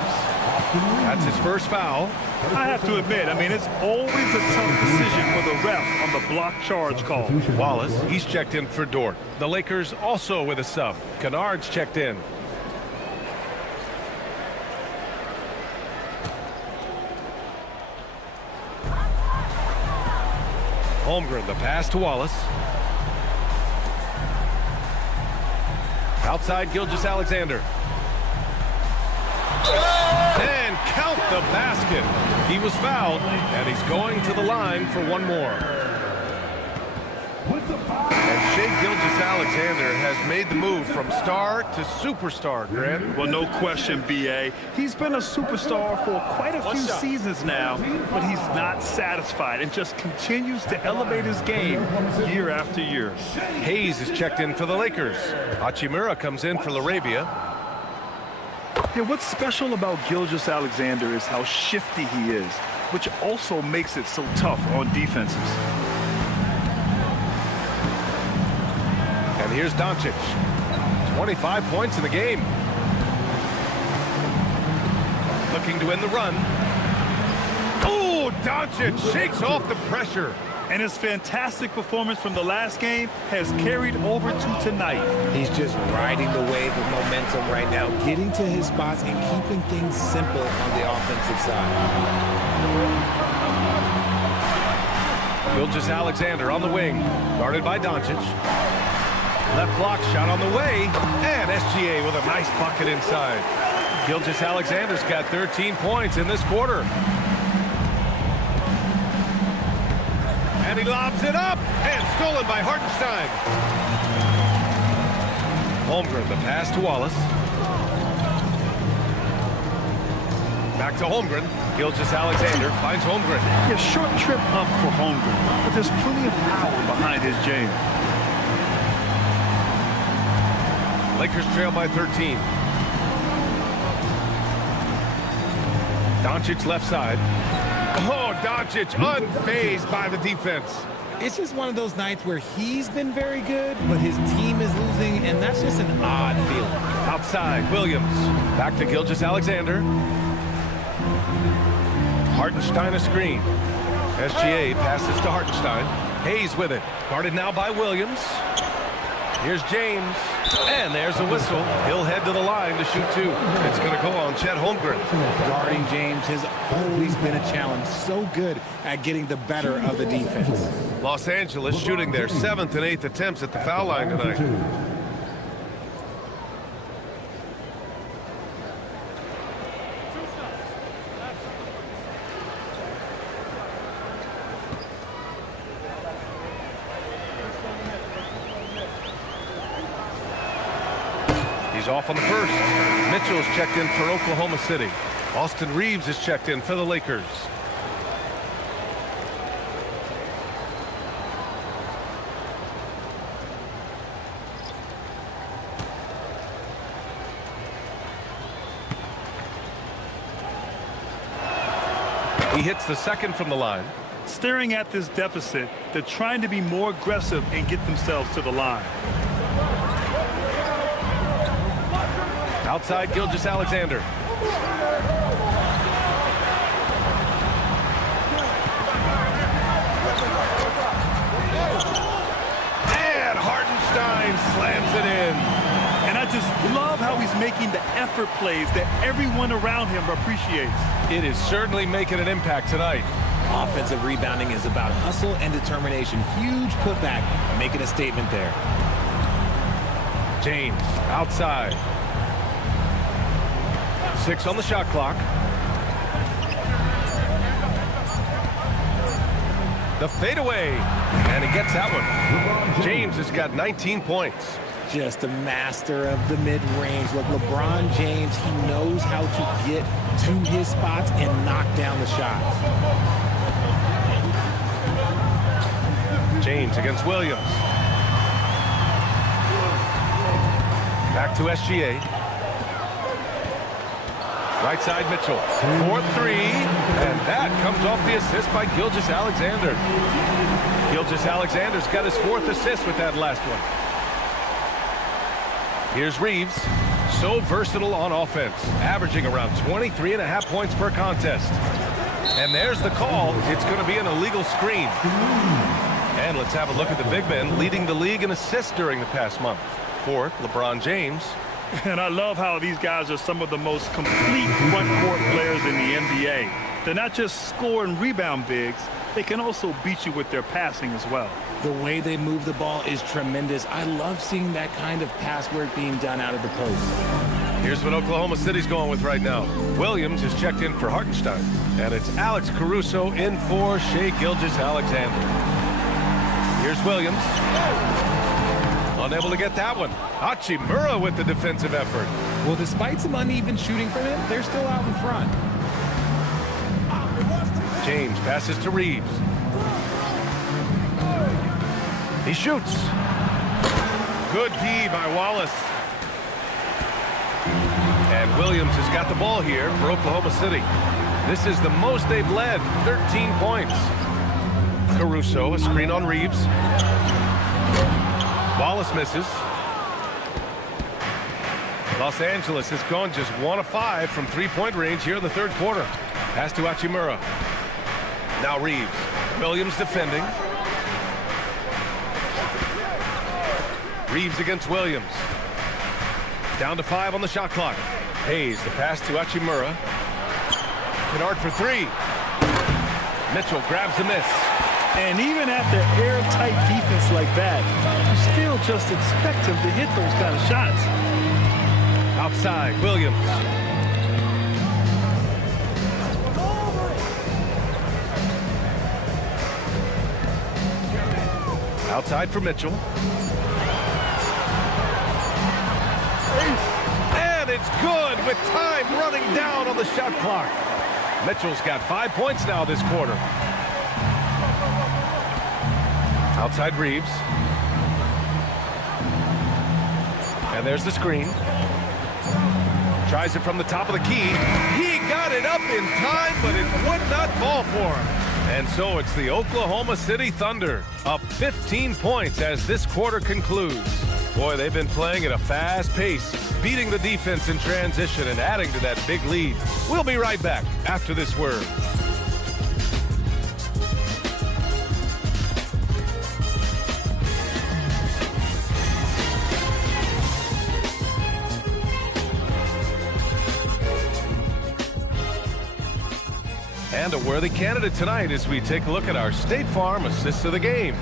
That's his first foul. I have to admit, it's always a tough decision for the ref on the block charge call. Wallace, he's checked in for Dort. The Lakers also with a sub. Kennard's checked in. Holmgren, the pass to Wallace. Outside Gilgeous-Alexander. And count the basket. He was fouled, and he's going to the line for one more. And Shai Gilgeous-Alexander has made the move from star to superstar, Grant. Well, no question, B.A. He's been a superstar for quite a few seasons now, but he's not satisfied and just continues to elevate his game year after year. Hayes is checked in for the Lakers. Hachimura comes in for LaRavia. Yeah, what's special about Gilgeous-Alexander is how shifty he is, which also makes it so tough on defenses. And here's Doncic. 25 points in the game. Looking to end the run. Oh, Doncic shakes off the pressure. And his fantastic performance from the last game has carried over to tonight. He's just riding the wave of momentum right now, getting to his spots and keeping things simple on the offensive side. Gilgeous-Alexander on the wing, guarded by Doncic. Left block shot on the way, and SGA with a nice bucket inside. Gilgeous-Alexander's got 13 points in this quarter. And he lobs it up, and stolen by Hartenstein. Holmgren, the pass to Wallace. Back to Holmgren. Gilgeous-Alexander finds Holmgren. Yeah, short trip up for Holmgren, but there's plenty of power behind his jam. Lakers trail by 13. Doncic left side. Oh, Doncic unfazed by the defense. It's just one of those nights where he's been very good, but his team is losing, and that's just an odd feeling. Outside, Williams. Back to Gilgeous-Alexander. Hartenstein a screen. SGA passes to Hartenstein. Hayes with it. Guarded now by Williams. Here's James. And there's a whistle. He'll head to the line to shoot two. It's going to go on Chet Holmgren. Guarding James has always been a challenge. So good at getting the better of the defense. Los Angeles shooting their 7th and 8th attempts at the foul line tonight. He's off on the first. Mitchell's checked in for Oklahoma City. Austin Reeves is checked in for the Lakers. He hits the second from the line. Staring at this deficit, they're trying to be more aggressive and get themselves to the line. Outside, Gilgeous-Alexander. And Hartenstein slams it in. And I just love how he's making the effort plays that everyone around him appreciates. It is certainly making an impact tonight. Offensive rebounding is about hustle and determination. Huge putback, making a statement there. James outside. 6 on the shot clock. The fadeaway, and he gets that one. James has got 19 points. Just a master of the mid-range. Look, LeBron James, he knows how to get to his spots and knock down the shots. James against Williams. Back to SGA. Right side, Mitchell. 4-3, and that comes off the assist by Gilgeous-Alexander. Gilgeous-Alexander's got his 4th assist with that last one. Here's Reeves. So versatile on offense, averaging around 23.5 points per contest. And there's the call. It's going to be an illegal screen. And let's have a look at the big men leading the league in assists during the past month. 4th, LeBron James. And I love how these guys are some of the most complete front court players in the NBA. They're not just score and rebound bigs, they can also beat you with their passing as well. The way they move the ball is tremendous. I love seeing that kind of pass work being done out of the post. Here's what Oklahoma City's going with right now. Williams is checked in for Hartenstein. And it's Alex Caruso in for Shai Gilgeous-Alexander. Here's Williams. Unable to get that one. Hachimura with the defensive effort. Well, despite some uneven shooting from him, they're still out in front. James passes to Reeves. He shoots. Good D by Wallace. And Williams has got the ball here for Oklahoma City. This is the most they've led, 13 points. Caruso, a screen on Reeves. Wallace misses. Los Angeles has gone just 1 of 5 from three-point range here in the third quarter. Pass to Hachimura. Now Reeves. Williams defending. Reeves against Williams. Down to 5 on the shot clock. Hayes, the pass to Hachimura. Kennard for 3. Mitchell grabs the miss. And even after airtight defense like that, you still just expect him to hit those kind of shots. Outside, Williams. Outside for Mitchell. And it's good with time running down on the shot clock. Mitchell's got 5 points now this quarter. Outside Reeves. And there's the screen. Tries it from the top of the key. He got it up in time, but it would not fall for him. And so it's the Oklahoma City Thunder up 15 points as this quarter concludes. Boy, they've been playing at a fast pace, beating the defense in transition and adding to that big lead. We'll be right back after this word. And a worthy candidate tonight as we take a look at our State Farm assists of the game.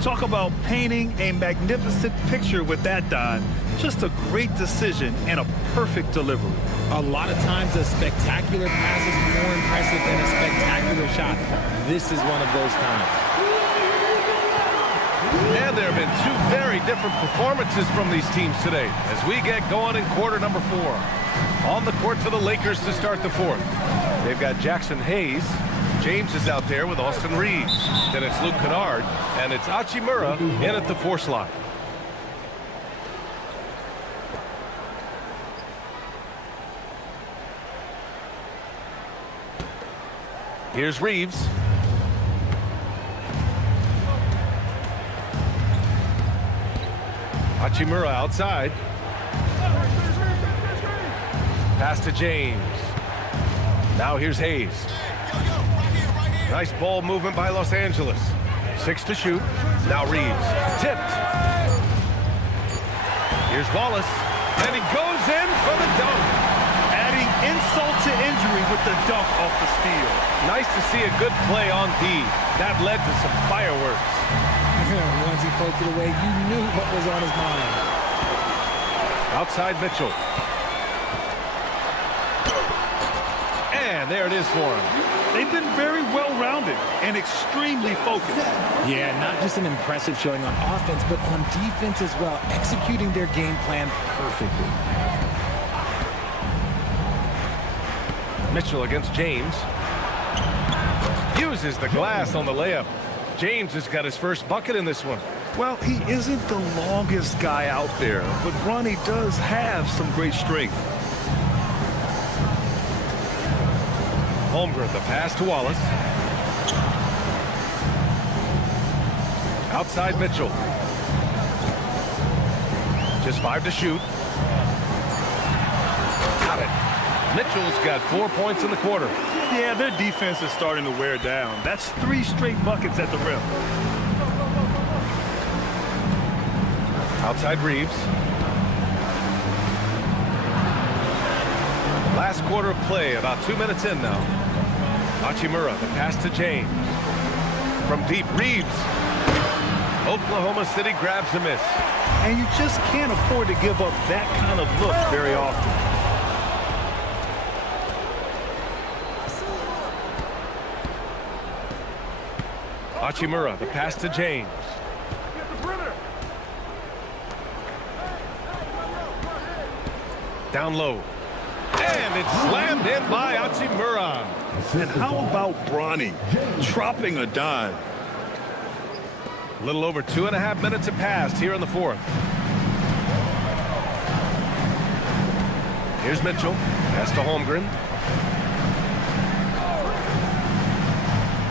Talk about painting a magnificent picture with that, Don. Just a great decision and a perfect delivery. A lot of times a spectacular pass is more impressive than a spectacular shot. This is one of those times. And there have been 2 very different performances from these teams today as we get going in quarter number 4. On the court for the Lakers to start the 4th. They've got Jackson Hayes. James is out there with Austin Reeves. Then it's Luke Kennard, and it's Hachimura in at the 4 slot. Here's Reeves. Hachimura outside. Pass to James. Now here's Hayes. Nice ball movement by Los Angeles. 6 to shoot. Now Reeves. Tipped. Here's Wallace. And he goes in for the dunk. Adding insult to injury with the dunk off the steal. Nice to see a good play on D. That led to some fireworks. Once he poked it away, you knew what was on his mind. Outside Mitchell. And there it is for him. They've been very well-rounded and extremely focused. Yeah, not just an impressive showing on offense, but on defense as well, executing their game plan perfectly. Mitchell against James. Uses the glass on the layup. James has got his first bucket in this one. Well, he isn't the longest guy out there, but Bronny does have some great strength. Holmgren, the pass to Wallace. Outside Mitchell. Just 5 to shoot. Got it. Mitchell's got 4 points in the quarter. Yeah, their defense is starting to wear down. That's 3 straight buckets at the rim. Outside Reeves. Last quarter of play, about 2 minutes in now. Hachimura, the pass to James. From deep, Reeves. Oklahoma City grabs the miss. And you just can't afford to give up that kind of look very often. Hachimura, the pass to James. Down low. And it's slammed in by Hachimura. And how about Bronny dropping a dime? A little over 2.5 minutes have passed here in the fourth. Here's Mitchell. Pass to Holmgren.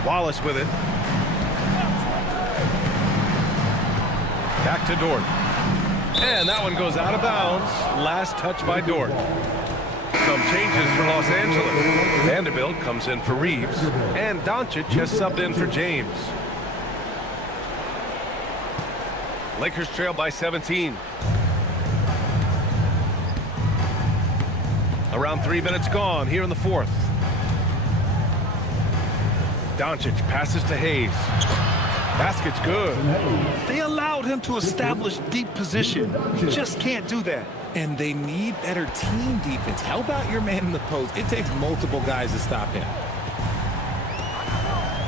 Wallace with it. Back to Dort. And that one goes out of bounds. Last touch by Dort. Some changes for Los Angeles. Vanderbilt comes in for Reeves. And Doncic has subbed in for James. Lakers trail by 17. Around 3 minutes gone here in the fourth. Doncic passes to Hayes. Basket's good. They allowed him to establish deep position. Just can't do that. And they need better team defense. How about your man in the post? It takes multiple guys to stop him.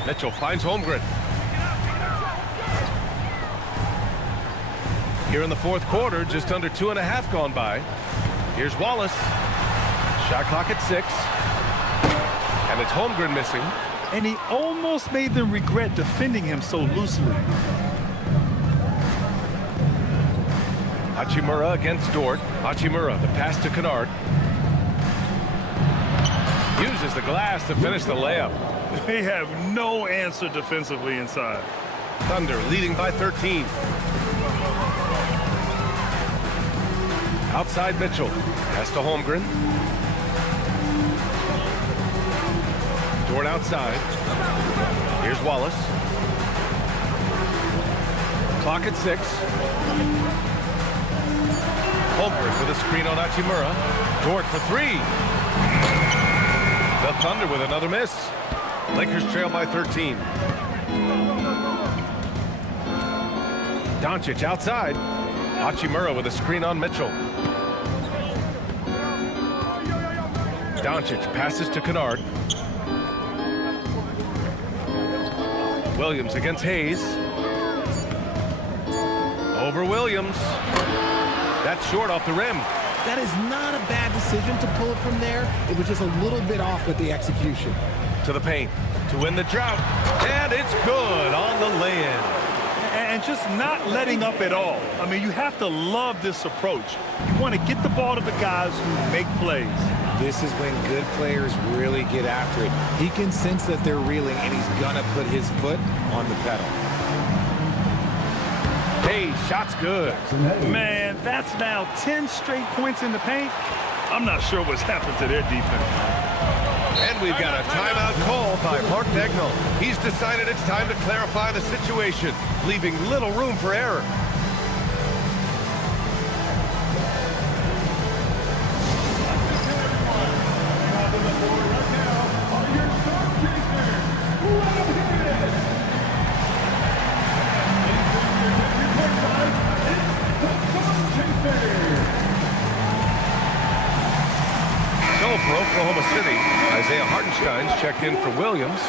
Mitchell finds Holmgren. Here in the fourth quarter, just under 2.5 gone by. Here's Wallace. Shot clock at 6. And it's Holmgren missing. And he almost made them regret defending him so loosely. Hachimura against Dort. Hachimura, the pass to Kennard. Uses the glass to finish the layup. They have no answer defensively inside. Thunder leading by 13. Outside Mitchell. Pass to Holmgren. Dort outside. Here's Wallace. Clock at 6. Holmgren with a screen on Hachimura. Dort for 3. The Thunder with another miss. Lakers trail by 13. Doncic outside. Hachimura with a screen on Mitchell. Doncic passes to Kennard. Williams against Hayes. Over Williams. That's short off the rim. That is not a bad decision to pull it from there. It was just a little bit off with the execution. To the paint to win the drought. And it's good on the lay-in. And just not letting up at all. I mean, you have to love this approach. You want to get the ball to the guys who make plays. This is when good players really get after it. He can sense that they're reeling, and he's going to put his foot on the pedal. Hey, shot's good. Man, that's now 10 straight points in the paint. I'm not sure what's happened to their defense. And we've got a timeout call by Mark Dagnall. He's decided it's time to clarify the situation, leaving little room for error. For Oklahoma City, Isaiah Hartenstein's checked in for Williams.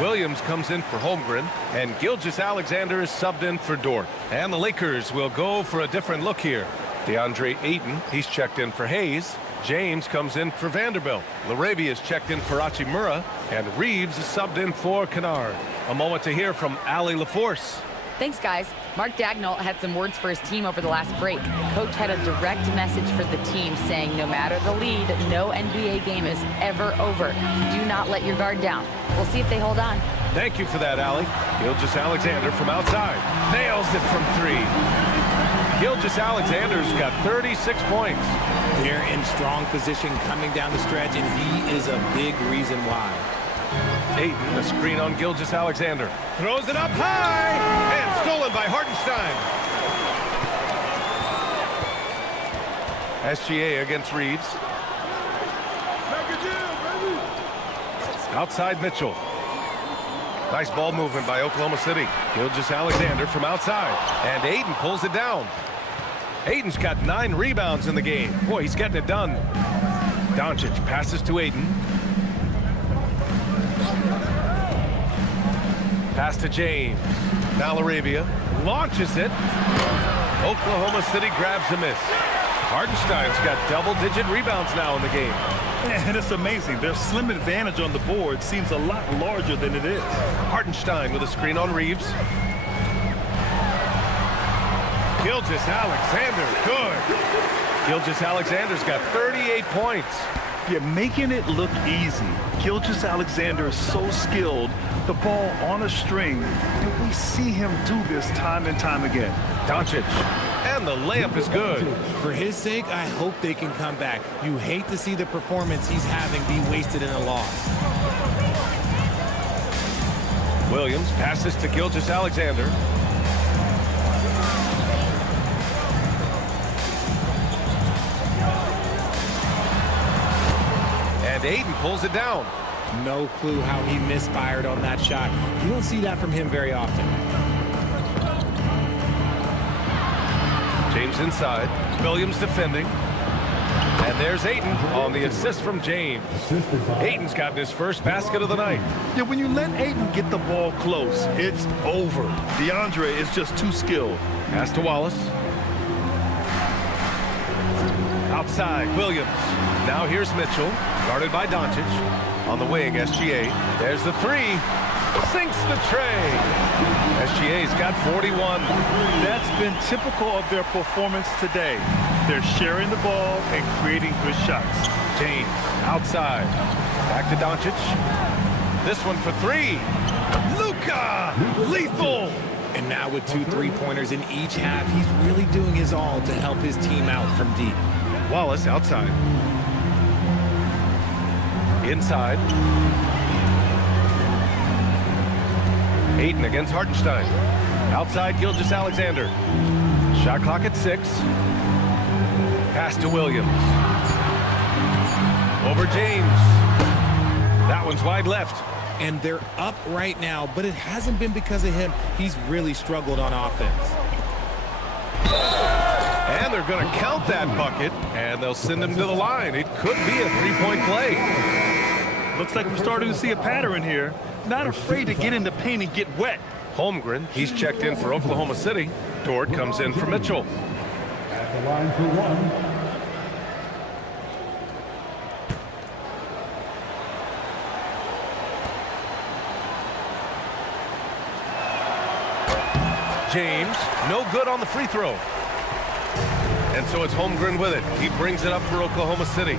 Williams comes in for Holmgren, and Gilgeous-Alexander is subbed in for Dort. And the Lakers will go for a different look here. DeAndre Ayton, he's checked in for Hayes. James comes in for Vanderbilt. LaRavia is checked in for Hachimura, and Reeves is subbed in for Kennard. A moment to hear from Allie LaForce. Thanks, guys. Mark Dagnall had some words for his team over the last break. Coach had a direct message for the team saying no matter the lead, no NBA game is ever over. Do not let your guard down. We'll see if they hold on. Thank you for that, Allie. Gilgeous-Alexander from outside. Nails it from 3. Gilgeous-Alexander's got 36 points. They're in strong position coming down the stretch, and he is a big reason why. Ayton, a screen on Gilgeous-Alexander. Throws it up high, and stolen by Hartenstein. SGA against Reeves. Outside Mitchell. Nice ball movement by Oklahoma City. Gilgeous-Alexander from outside, and Ayton pulls it down. Ayton's got 9 rebounds in the game. Boy, he's getting it done. Doncic passes to Ayton. Pass to James. Now LaRavia launches it. Oklahoma City grabs a miss. Hartenstein's got double-digit rebounds now in the game. And it's amazing. Their slim advantage on the board seems a lot larger than it is. Hartenstein with a screen on Reeves. Gilgeous-Alexander, good. Gilgeous-Alexander's got 38 points. Yeah, making it look easy. Gilgeous-Alexander is so skilled. The ball on a string, and we see him do this time and time again. Doncic, and the layup is good. For his sake, I hope they can come back. You hate to see the performance he's having be wasted in a loss. Williams passes to Gilgeous-Alexander. And Ayton pulls it down. No clue how he misfired on that shot. You don't see that from him very often. James inside. Williams defending. And there's Ayton on the assist from James. Ayton's gotten his first basket of the night. Yeah, when you let Ayton get the ball close, it's over. DeAndre is just too skilled. Pass to Wallace. Outside, Williams. Now here's Mitchell, guarded by Doncic. On the wing, SGA. There's the three. Sinks the tray. SGA's got 41. That's been typical of their performance today. They're sharing the ball and creating good shots. James outside. Back to Doncic. This one for three. Luka! Lethal! And now with 2 3-pointers in each half, he's really doing his all to help his team out from deep. Wallace outside. Inside. Ayton against Hartenstein. Outside, Gilgeous-Alexander. Shot clock at 6. Pass to Williams. Over James. That one's wide left. And they're up right now, but it hasn't been because of him. He's really struggled on offense. And they're going to count that bucket, and they'll send him to the line. It could be a three-point play. Looks like we're starting to see a pattern here. Not afraid to get in the paint and get wet. Holmgren, he's checked in for Oklahoma City. Dort comes in for Mitchell. At the line for one. James, no good on the free throw. And so it's Holmgren with it. He brings it up for Oklahoma City.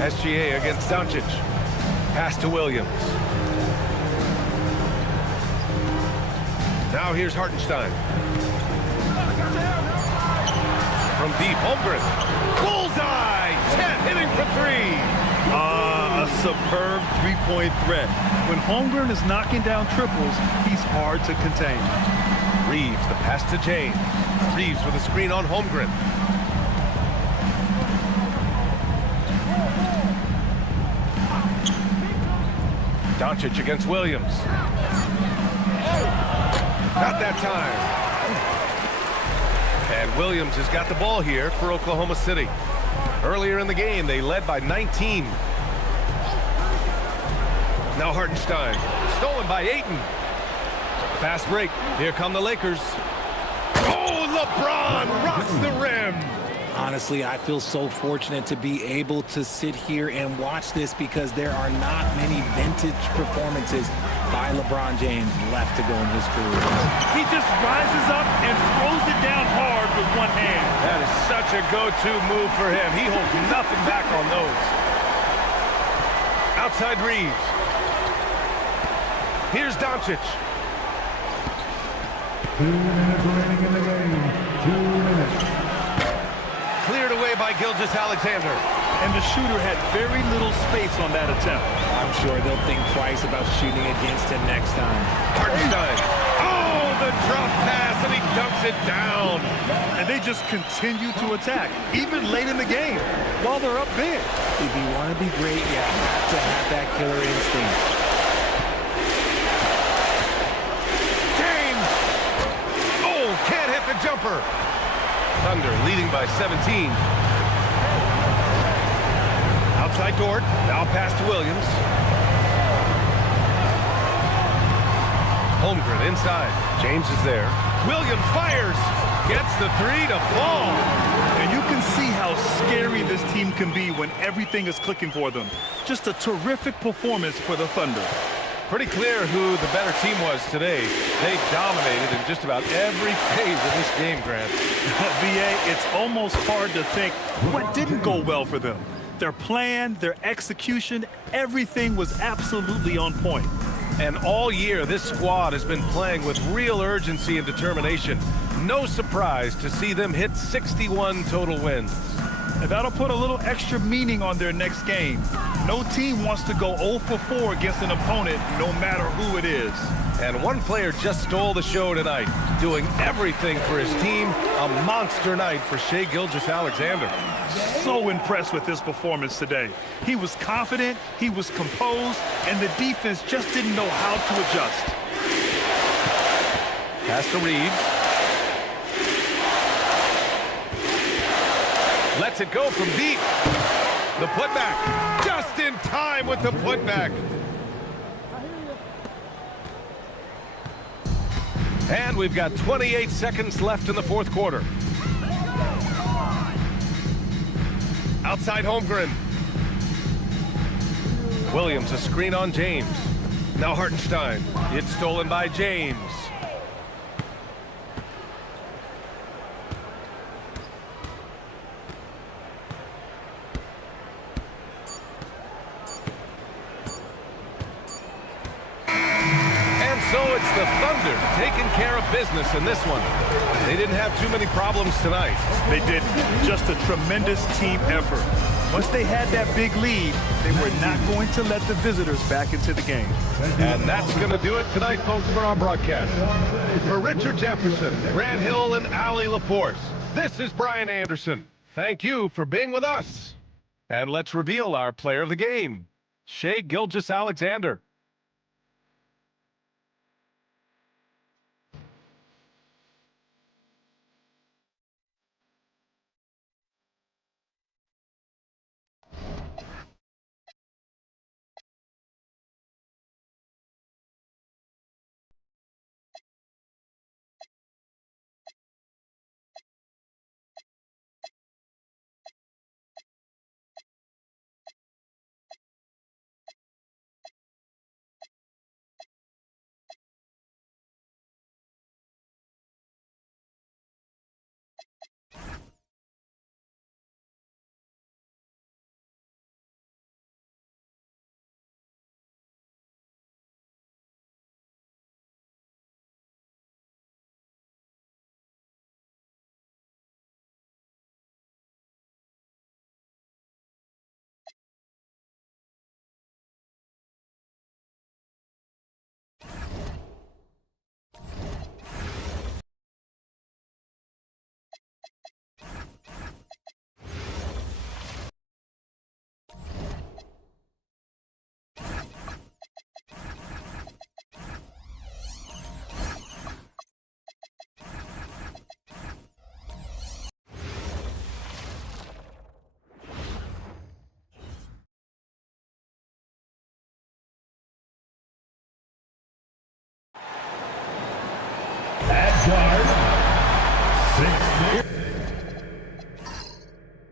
SGA against Doncic. Pass to Williams. Now here's Hartenstein. From deep, Holmgren. Bullseye! Chet hitting for three. A superb three-point threat. When Holmgren is knocking down triples, he's hard to contain. Reeves, the pass to James. Reeves with a screen on Holmgren. Doncic against Williams. Not that time. And Williams has got the ball here for Oklahoma City. Earlier in the game, they led by 19. Now Hartenstein, stolen by Ayton. Fast break. Here come the Lakers. Oh, LeBron rocks the rim. Honestly, I feel so fortunate to be able to sit here and watch this because there are not many vintage performances by LeBron James left to go in his career. He just rises up and throws it down hard with one hand. That is such a go-to move for him. He holds nothing back on those. Outside Reeves. Here's Doncic. 2 minutes remaining in the game. 2 minutes. Cleared away by Gilgeous-Alexander. And the shooter had very little space on that attempt. I'm sure they'll think twice about shooting against him next time. Hartenstein. Oh, the drop pass, and he dunks it down. And they just continue to attack, even late in the game, while they're up big. If you want to be great, you have to have that killer instinct. Can't hit the jumper. Thunder leading by 17. Outside Dort. Now pass to Williams. Holmgren inside. James is there. Williams fires. Gets the three to fall. And you can see how scary this team can be when everything is clicking for them. Just a terrific performance for the Thunder. Pretty clear who the better team was today. They dominated in just about every phase of this game, Grant. BA, it's almost hard to think what didn't go well for them. Their plan, their execution, everything was absolutely on point. And all year, this squad has been playing with real urgency and determination. No surprise to see them hit 61 total wins. And that'll put a little extra meaning on their next game. No team wants to go 0 for 4 against an opponent, no matter who it is. And one player just stole the show tonight, doing everything for his team. A monster night for Shai Gilgeous-Alexander. So impressed with his performance today. He was confident, he was composed, and the defense just didn't know how to adjust. Pass to Reeves. Lets it go from deep. The putback. Just in time with the putback. And we've got 28 seconds left in the fourth quarter. Outside Holmgren. Williams, a screen on James. Now Hartenstein. It's stolen by James. And so it's the Thunder taking care of business in this one. They didn't have too many problems tonight. They didn't. Just a tremendous team effort. Once they had that big lead, they were not going to let the visitors back into the game. And that's going to do it tonight, folks, for our broadcast. For Richard Jefferson, Grant Hill, and Allie LaForce, this is Brian Anderson. Thank you for being with us. And let's reveal our player of the game, Shai Gilgeous-Alexander.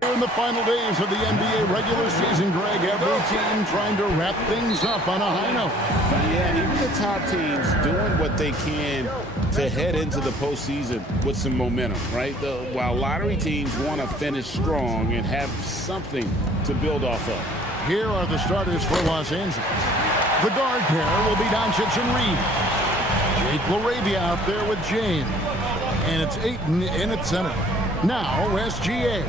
In the final days of the NBA regular season, Greg, every team trying to wrap things up on a high note. Yeah, even the top teams doing what they can to head into the postseason with some momentum, right? While lottery teams want to finish strong and have something to build off of. Here are the starters for Los Angeles. The guard pair will be Doncic and Reed. Jake LaRavia out there with James. And it's Ayton in at center. Now SGA.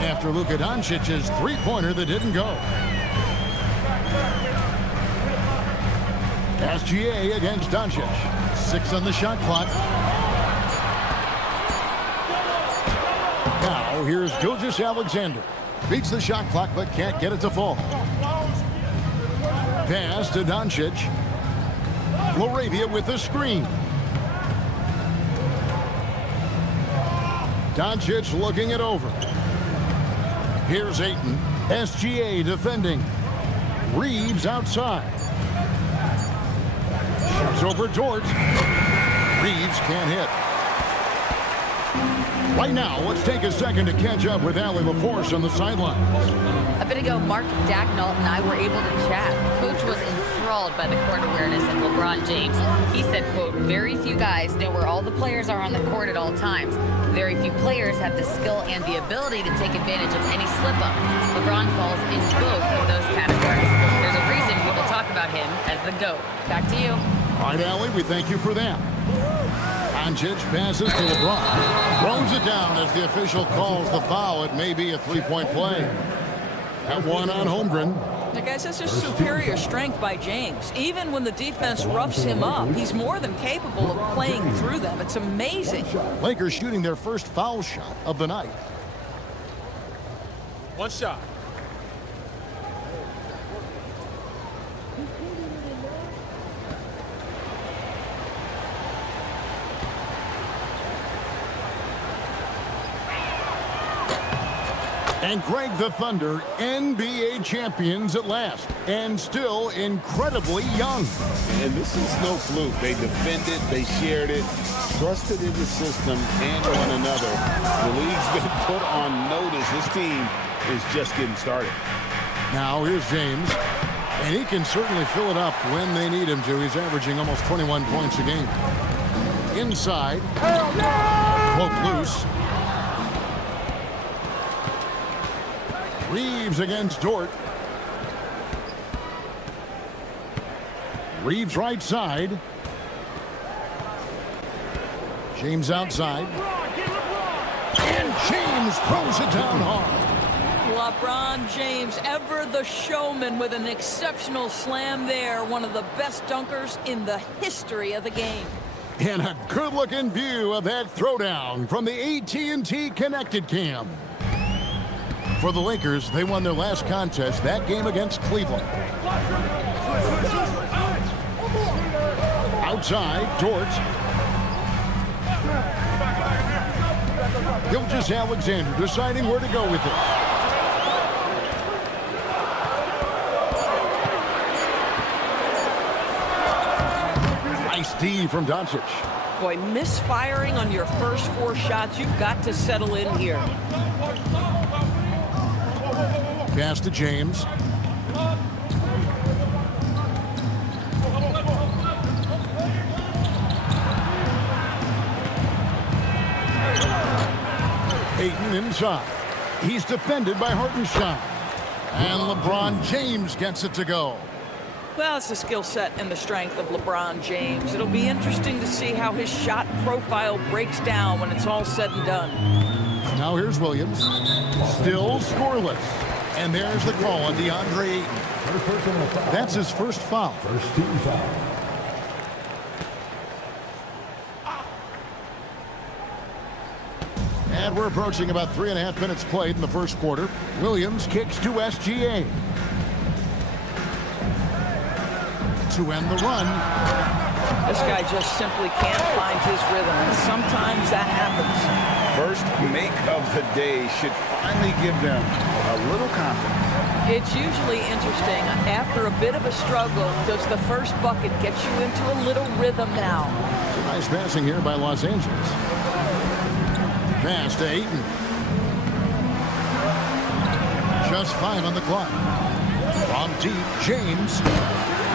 After Luka Doncic's three-pointer that didn't go. SGA against Doncic. 6 on the shot clock. Now here's Gilgeous-Alexander. Beats the shot clock but can't get it to fall. Pass to Doncic. LaRavia with the screen. Doncic looking it over. Here's Ayton. SGA defending. Reeves outside. Shoots over Dort. Reeves can't hit. Right now, let's take a second to catch up with Allie LaForce on the sidelines. A bit ago, Mark Dagnall and I were able to chat. Coach was enthralled by the court awareness of LeBron James. He said, quote, very few guys know where all the players are on the court at all times. Very few players have the skill and the ability to take advantage of any slip-up. LeBron falls in both of those categories. There's a reason people talk about him as the GOAT. Back to you. All right, Allie, we thank you for that. Doncic passes to LeBron. Throws it down as the official calls the foul. It may be a three-point play. That one on Holmgren. Guys, that's just superior strength by James. Even when the defense roughs him up, he's more than capable of playing through them. It's amazing. Lakers shooting their first foul shot of the night. One shot. And Greg, the Thunder, NBA champions at last, and still incredibly young. And this is no fluke. They defended, they shared it, trusted in the system and one another. The league's been put on notice. This team is just getting started. Now here's James, and he can certainly fill it up when they need him to. He's averaging almost 21 points a game. Inside, poke loose. Reeves against Dort. Reeves right side. James outside. And James throws it down hard. LeBron James, ever the showman, with an exceptional slam there. One of the best dunkers in the history of the game. And a good-looking view of that throwdown from the AT&T Connected Cam. For the Lakers, they won their last contest, that game against Cleveland. Outside, Dort. Gilgeous-Alexander deciding where to go with it. Nice D from Doncic. Boy, misfiring on your first 4 shots, you've got to settle in here. Pass to James. Ayton inside. He's defended by Hartenstein. And LeBron James gets it to go. Well, it's the skill set and the strength of LeBron James. It'll be interesting to see how his shot profile breaks down when it's all said and done. Now here's Williams. Still scoreless. And there's the call on DeAndre Ayton. That's his first foul. First team foul. And we're approaching about 3.5 minutes played in the first quarter. Williams kicks to SGA. To end the run. This guy just simply can't find his rhythm, and sometimes that happens. First make of the day should finally give them a little confidence. It's usually interesting. After a bit of a struggle, does the first bucket get you into a little rhythm now? Nice passing here by Los Angeles. Pass to Ayton. Just 5 on the clock. From deep, James.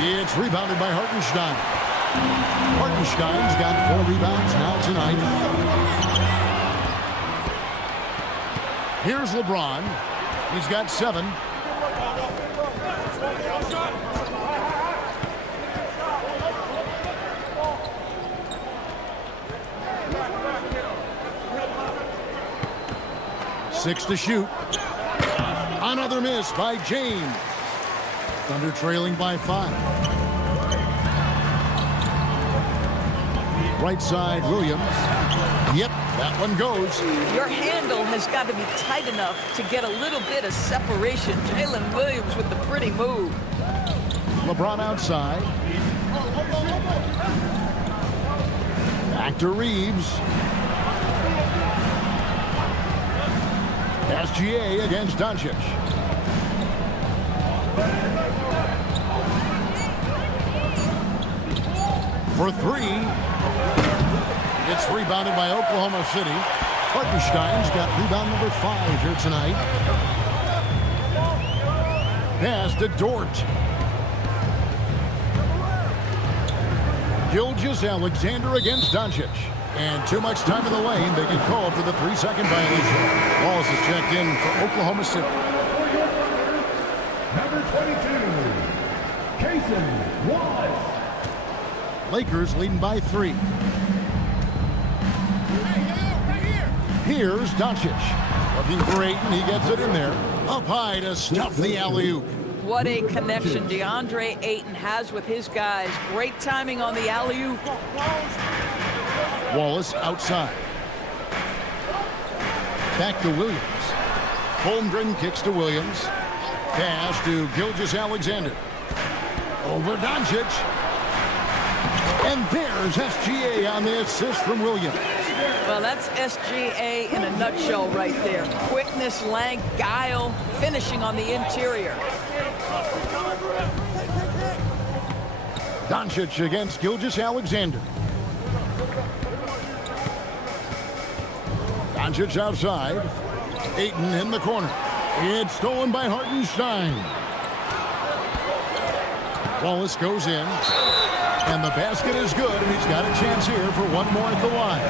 It's rebounded by Hartenstein. Hartenstein's got 4 rebounds now tonight. Here's LeBron. He's got 7. Six to shoot. Another miss by James. Thunder trailing by 5. Right side, Williams. Yep, that one goes. Your handle has got to be tight enough to get a little bit of separation. Jalen Williams with the pretty move. LeBron outside. Back to Reeves. SGA against Doncic. For 3. It's rebounded by Oklahoma City. Hartenstein's got rebound number 5 here tonight. Pass to Dort. Gilgeous-Alexander against Doncic. And too much time in the lane. They get called for the 3-second violation. Wallace is checked in for Oklahoma City. Number 22, Casey Wallace. Lakers leading by 3. Here's Doncic. Looking for Ayton. He gets it in there. Up high to stuff the alley-oop. What a connection DeAndre Ayton has with his guys. Great timing on the alley-oop. Wallace outside. Back to Williams. Holmgren kicks to Williams. Pass to Gilgeous-Alexander. Over Doncic. And there's SGA on the assist from Williams. Well, that's SGA in a nutshell right there. Quickness, length, guile, finishing on the interior. Doncic against Gilgeous-Alexander. Doncic outside. Ayton in the corner. It's stolen by Hartenstein. Wallace goes in. And the basket is good, and he's got a chance here for one more at the line.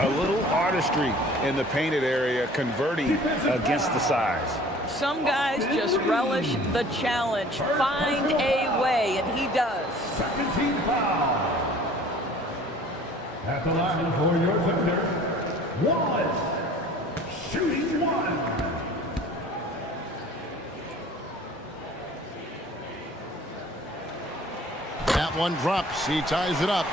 A little artistry in the painted area, converting against the size. Some guys just relish the challenge. Find a way, and he does. 17 foul. At the line for your defender, Wallace. Shooting 1. That one drops. He ties it up.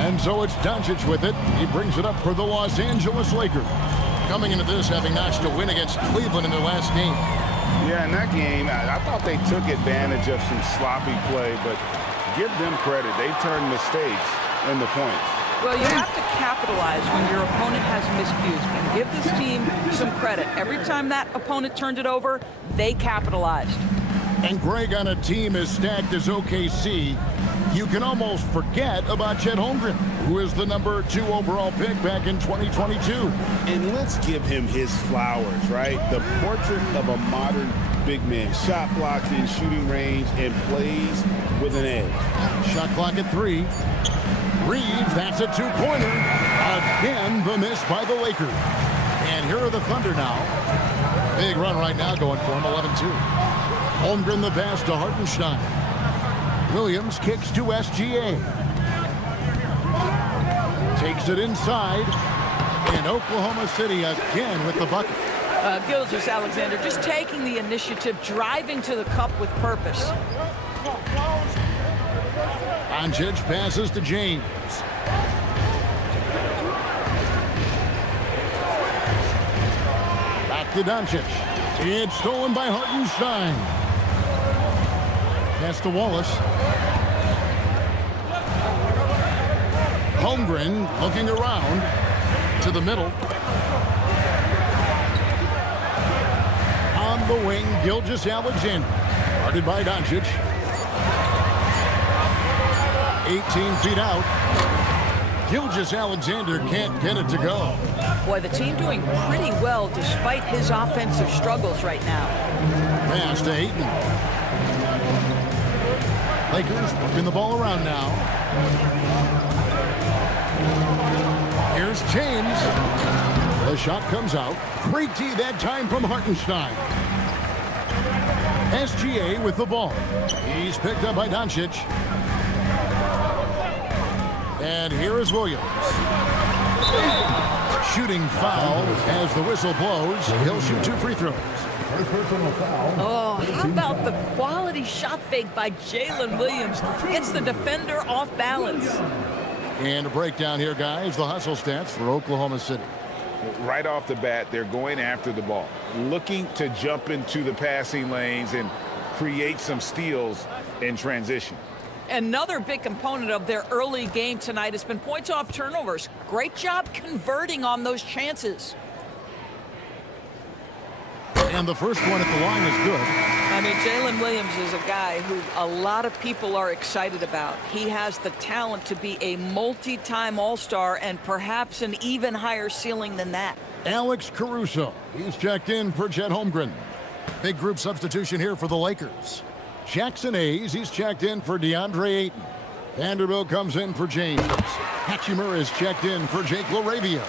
And so it's Doncic with it. He brings it up for the Los Angeles Lakers. Coming into this, having notched a win against Cleveland in their last game. Yeah, in that game, I thought they took advantage of some sloppy play, but give them credit. They turned mistakes into points. Well, you have to capitalize when your opponent has miscues. And give this team some credit. Every time that opponent turned it over, they capitalized. And Greg, on a team as stacked as OKC, you can almost forget about Chet Holmgren, who is the number 2 overall pick back in 2022. And let's give him his flowers, right? The portrait of a modern big man. Shot blocking, shooting range, and plays with an edge. Shot clock at 3. Reeves, that's a 2-pointer. Again, the miss by the Lakers. And here are the Thunder now. Big run right now going for him, 11-2. Holmgren the pass to Hartenstein. Williams kicks to SGA. Takes it inside. And Oklahoma City again with the bucket. Gilgeous-Alexander just taking the initiative, driving to the cup with purpose. Doncic passes to James. Back to Doncic. It's stolen by Hartenstein. Pass to Wallace. Holmgren looking around to the middle. On the wing, Gilgeous-Alexander. Guarded by Doncic. 18 feet out. Gilgeous-Alexander can't get it to go. Boy, the team doing pretty well despite his offensive struggles right now. Pass to Ayton. Lakers working the ball around now. Here's James. The shot comes out. Great D that time from Hartenstein. SGA with the ball. He's picked up by Doncic. And here is Williams. Shooting foul as the whistle blows. He'll shoot 2 free throws. Oh, how about the quality shot fake by Jalen Williams? Gets the defender off balance. And a breakdown here, guys. The hustle stats for Oklahoma City. Right off the bat, they're going after the ball, looking to jump into the passing lanes and create some steals in transition. Another big component of their early game tonight has been points off turnovers. Great job converting on those chances. And And the first one at the line is good. I mean, Jalen Williams is a guy who a lot of people are excited about. He has the talent to be a multi-time All-Star and perhaps an even higher ceiling than that. Alex Caruso, he's checked in for Chet Holmgren. Big group substitution here for the Lakers. Jackson Hayes, he's checked in for DeAndre Ayton. Vanderbilt comes in for James. Hachimura is checked in for Jake LaRavia.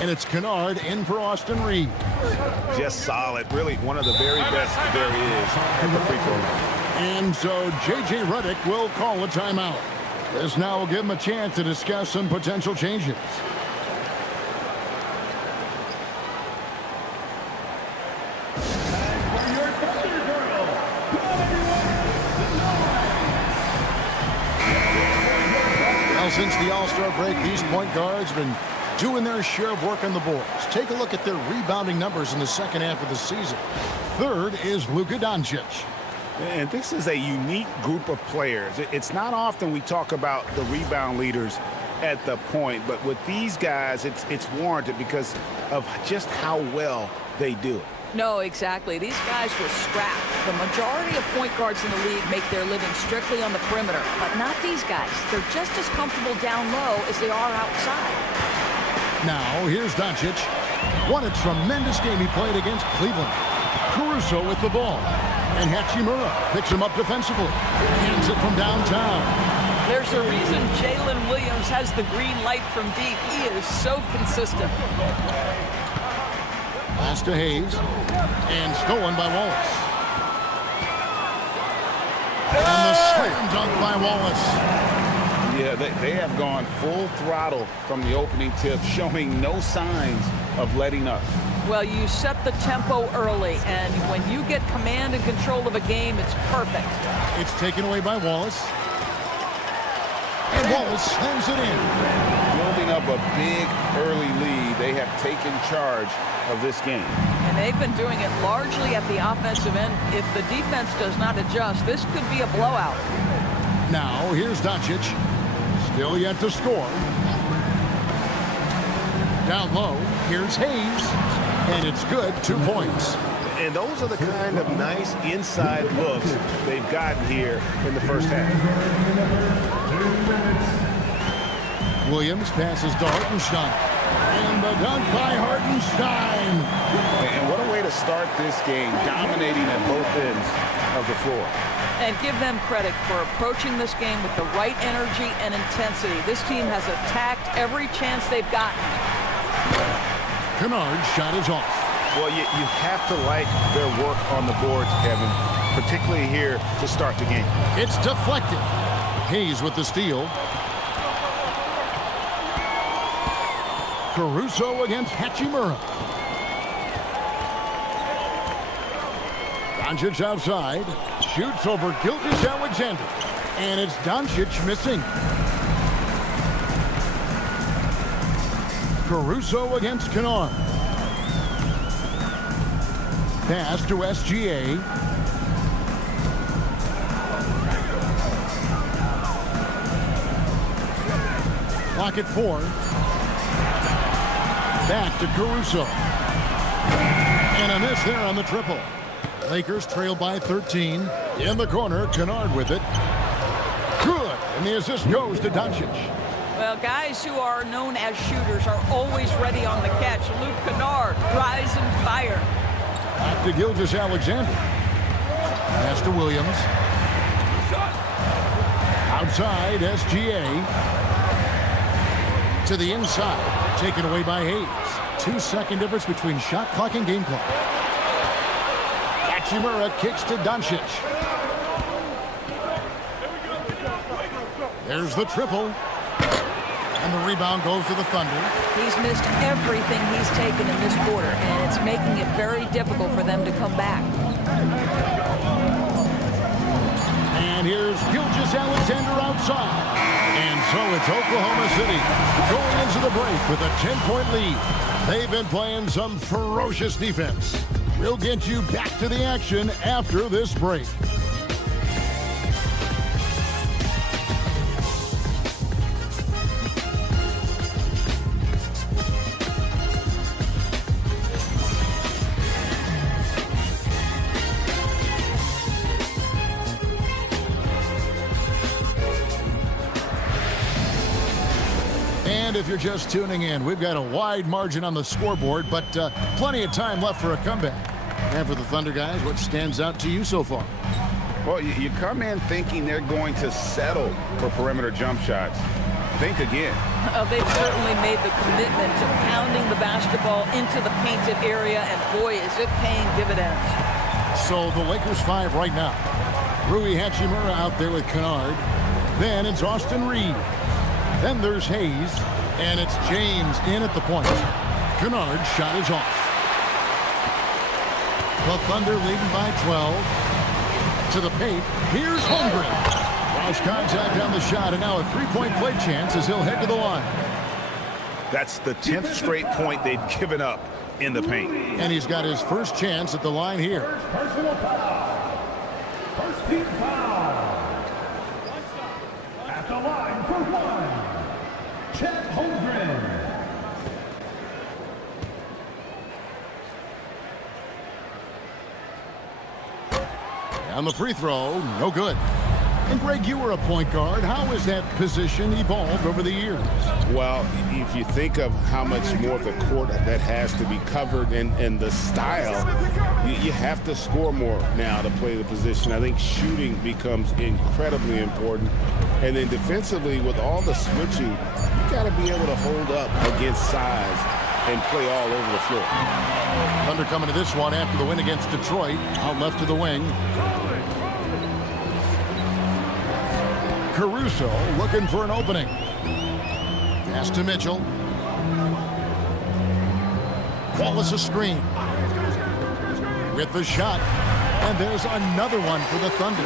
And it's Kennard in for Austin Reed. Just solid. Really one of the very best there is at the free throw line. And so J.J. Redick will call a timeout. This now will give him a chance to discuss some potential changes. Well, since the All-Star break, these point guards have been doing their share of work on the boards. Take a look at their rebounding numbers in the second half of the season. Third is Luka Doncic. And this is a unique group of players. It's not often we talk about the rebound leaders at the point, but with these guys, it's warranted because of just how well they do it. No, exactly. These guys will scrap. The majority of point guards in the league make their living strictly on the perimeter, but not these guys. They're just as comfortable down low as they are outside. Now, here's Doncic. What a tremendous game he played against Cleveland. Caruso with the ball. And Hachimura picks him up defensively. Hands it from downtown. There's a reason Jalen Williams has the green light from deep. He is so consistent. Pass to Hayes. And stolen by Wallace. And the slam dunk by Wallace. Yeah, they have gone full throttle from the opening tip, showing no signs of letting up. Well, you set the tempo early, and when you get command and control of a game, it's perfect. It's taken away by Wallace. And Wallace slams it in. Building up a big early lead, they have taken charge of this game. And they've been doing it largely at the offensive end. If the defense does not adjust, this could be a blowout. Now, here's Doncic. Still yet to score. Down low, here's Hayes. And it's good, 2 points. And those are the kind of nice inside looks they've gotten here in the first half. Williams passes to Hartenstein. And the dunk by Hartenstein. And what a way to start this game, dominating at both ends of the floor. And give them credit for approaching this game with the right energy and intensity. This team has attacked every chance they've gotten. Kennard's shot is off. Well, you have to like their work on the boards, Kevin, particularly here to start the game. It's deflected. Hayes with the steal. Caruso against Hachimura. Doncic outside. Shoots over Gilgeous-Alexander. And it's Doncic missing. Caruso against Kennard. Pass to SGA. Clock at 4. Back to Caruso. And a miss there on the triple. Lakers trail by 13. In the corner, Kennard with it. Good. And the assist goes to Doncic. Well, guys who are known as shooters are always ready on the catch. Luke Kennard, rise and fire. Back to Gilgeous-Alexander. Pass to Williams. Outside, SGA. To the inside. Taken away by Hayes. 2-second difference between shot clock and game clock. Hachimura kicks to Doncic. There's the triple. And the rebound goes to the Thunder. He's missed everything he's taken in this quarter, and it's making it very difficult for them to come back. And here's Gilgeous-Alexander outside. And so it's Oklahoma City going into the break with a 10-point lead. They've been playing some ferocious defense. We'll get you back to the action after this break. And if you're just tuning in, we've got a wide margin on the scoreboard, but plenty of time left for a comeback. And for the Thunder guys, what stands out to you so far? Well, you come in thinking they're going to settle for perimeter jump shots. Think again. They've certainly made the commitment to pounding the basketball into the painted area, and boy, is it paying dividends. So the Lakers 5 right now. Rui Hachimura out there with Kennard. Then it's Austin Reed. Then there's Hayes. And it's James in at the point. Kennard's shot is off. The Thunder leading by 12. To the paint. Here's Holmgren. Lost contact on the shot, and now a three-point play chance as he'll head to the line. That's the 10th straight point they've given up in the paint. And he's got his first chance at the line here. Personal foul. First team foul. At the line for one. Chet Holmgren. On the free throw, no good. And Greg, you were a point guard. How has that position evolved over the years? Well, if you think of how much more of the court that has to be covered and the style, you have to score more now to play the position. I think shooting becomes incredibly important. And then defensively, with all the switching, you got to be able to hold up against size and play all over the floor. Thunder coming to this one after the win against Detroit. Out left to the wing. Caruso looking for an opening. Pass to Mitchell. Wallace a screen. With the shot. And there's another one for the Thunder.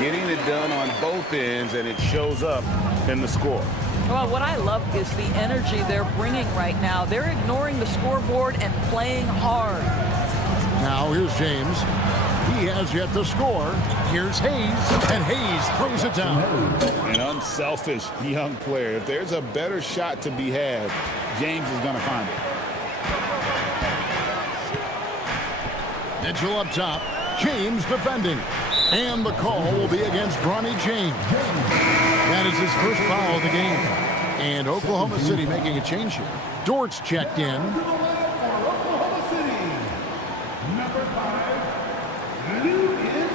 Getting it done on both ends, and it shows up in the score. Well, what I love is the energy they're bringing right now. They're ignoring the scoreboard and playing hard. Now here's James. He has yet to score. Here's Hayes, and Hayes throws it down. An unselfish young player. If there's a better shot to be had, James is going to find it. Mitchell up top. James defending. And the call will be against Bronny James. That is his first foul of the game. And Oklahoma City making a change here. Dort's checked in. Oklahoma City. Number 5, Lucas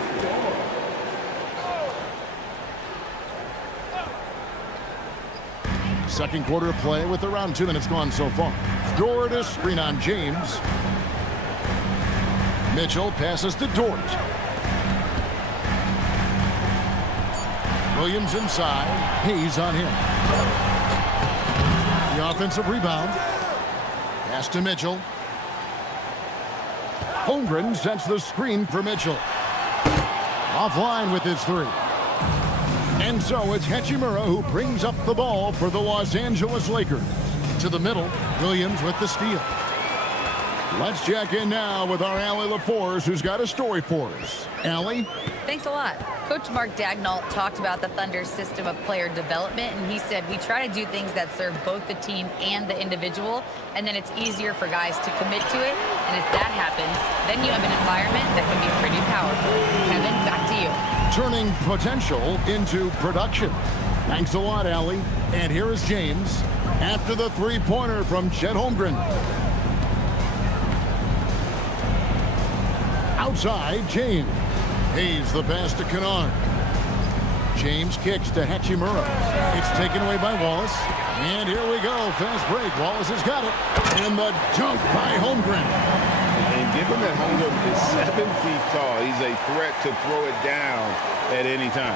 Dort. Second quarter of play with around 2 minutes gone so far. Dort a screen on James. Mitchell passes to Dort. Williams inside. Hayes on him. The offensive rebound. Pass to Mitchell. Holmgren sets the screen for Mitchell. Offline with his three. And so it's Hachimura who brings up the ball for the Los Angeles Lakers. To the middle, Williams with the steal. Let's check in now with our Allie LaForce, who's got a story for us. Allie? Thanks a lot. Coach Mark Daigneault talked about the Thunder's system of player development, and he said, we try to do things that serve both the team and the individual, and then it's easier for guys to commit to it, and if that happens, then you have an environment that can be pretty powerful. Kevin, back to you. Turning potential into production. Thanks a lot, Allie. And here is James after the three-pointer from Chet Holmgren. Outside, James. Hayes the pass to Kennard. James kicks to Hachimura. It's taken away by Wallace. And here we go. Fast break. Wallace has got it. And the dunk by Holmgren. And given that Holmgren is 7 feet tall, he's a threat to throw it down at any time.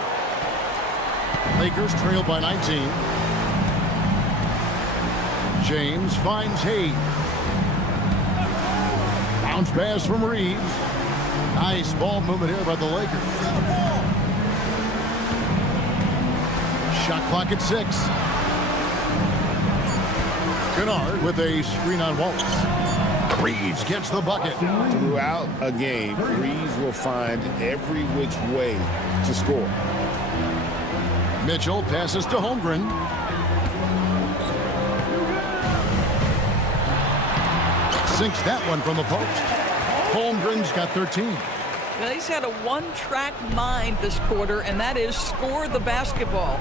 Lakers trail by 19. James finds Hayes. Bounce pass from Reeves. Nice ball movement here by the Lakers. Shot clock at 6. Kennard with a screen on Wallace. Reeves gets the bucket. Throughout a game, Reeves will find every which way to score. Mitchell passes to Holmgren. Sinks that one from the post. Holmgren's got 13. Now, he's had a one-track mind this quarter, and that is score the basketball.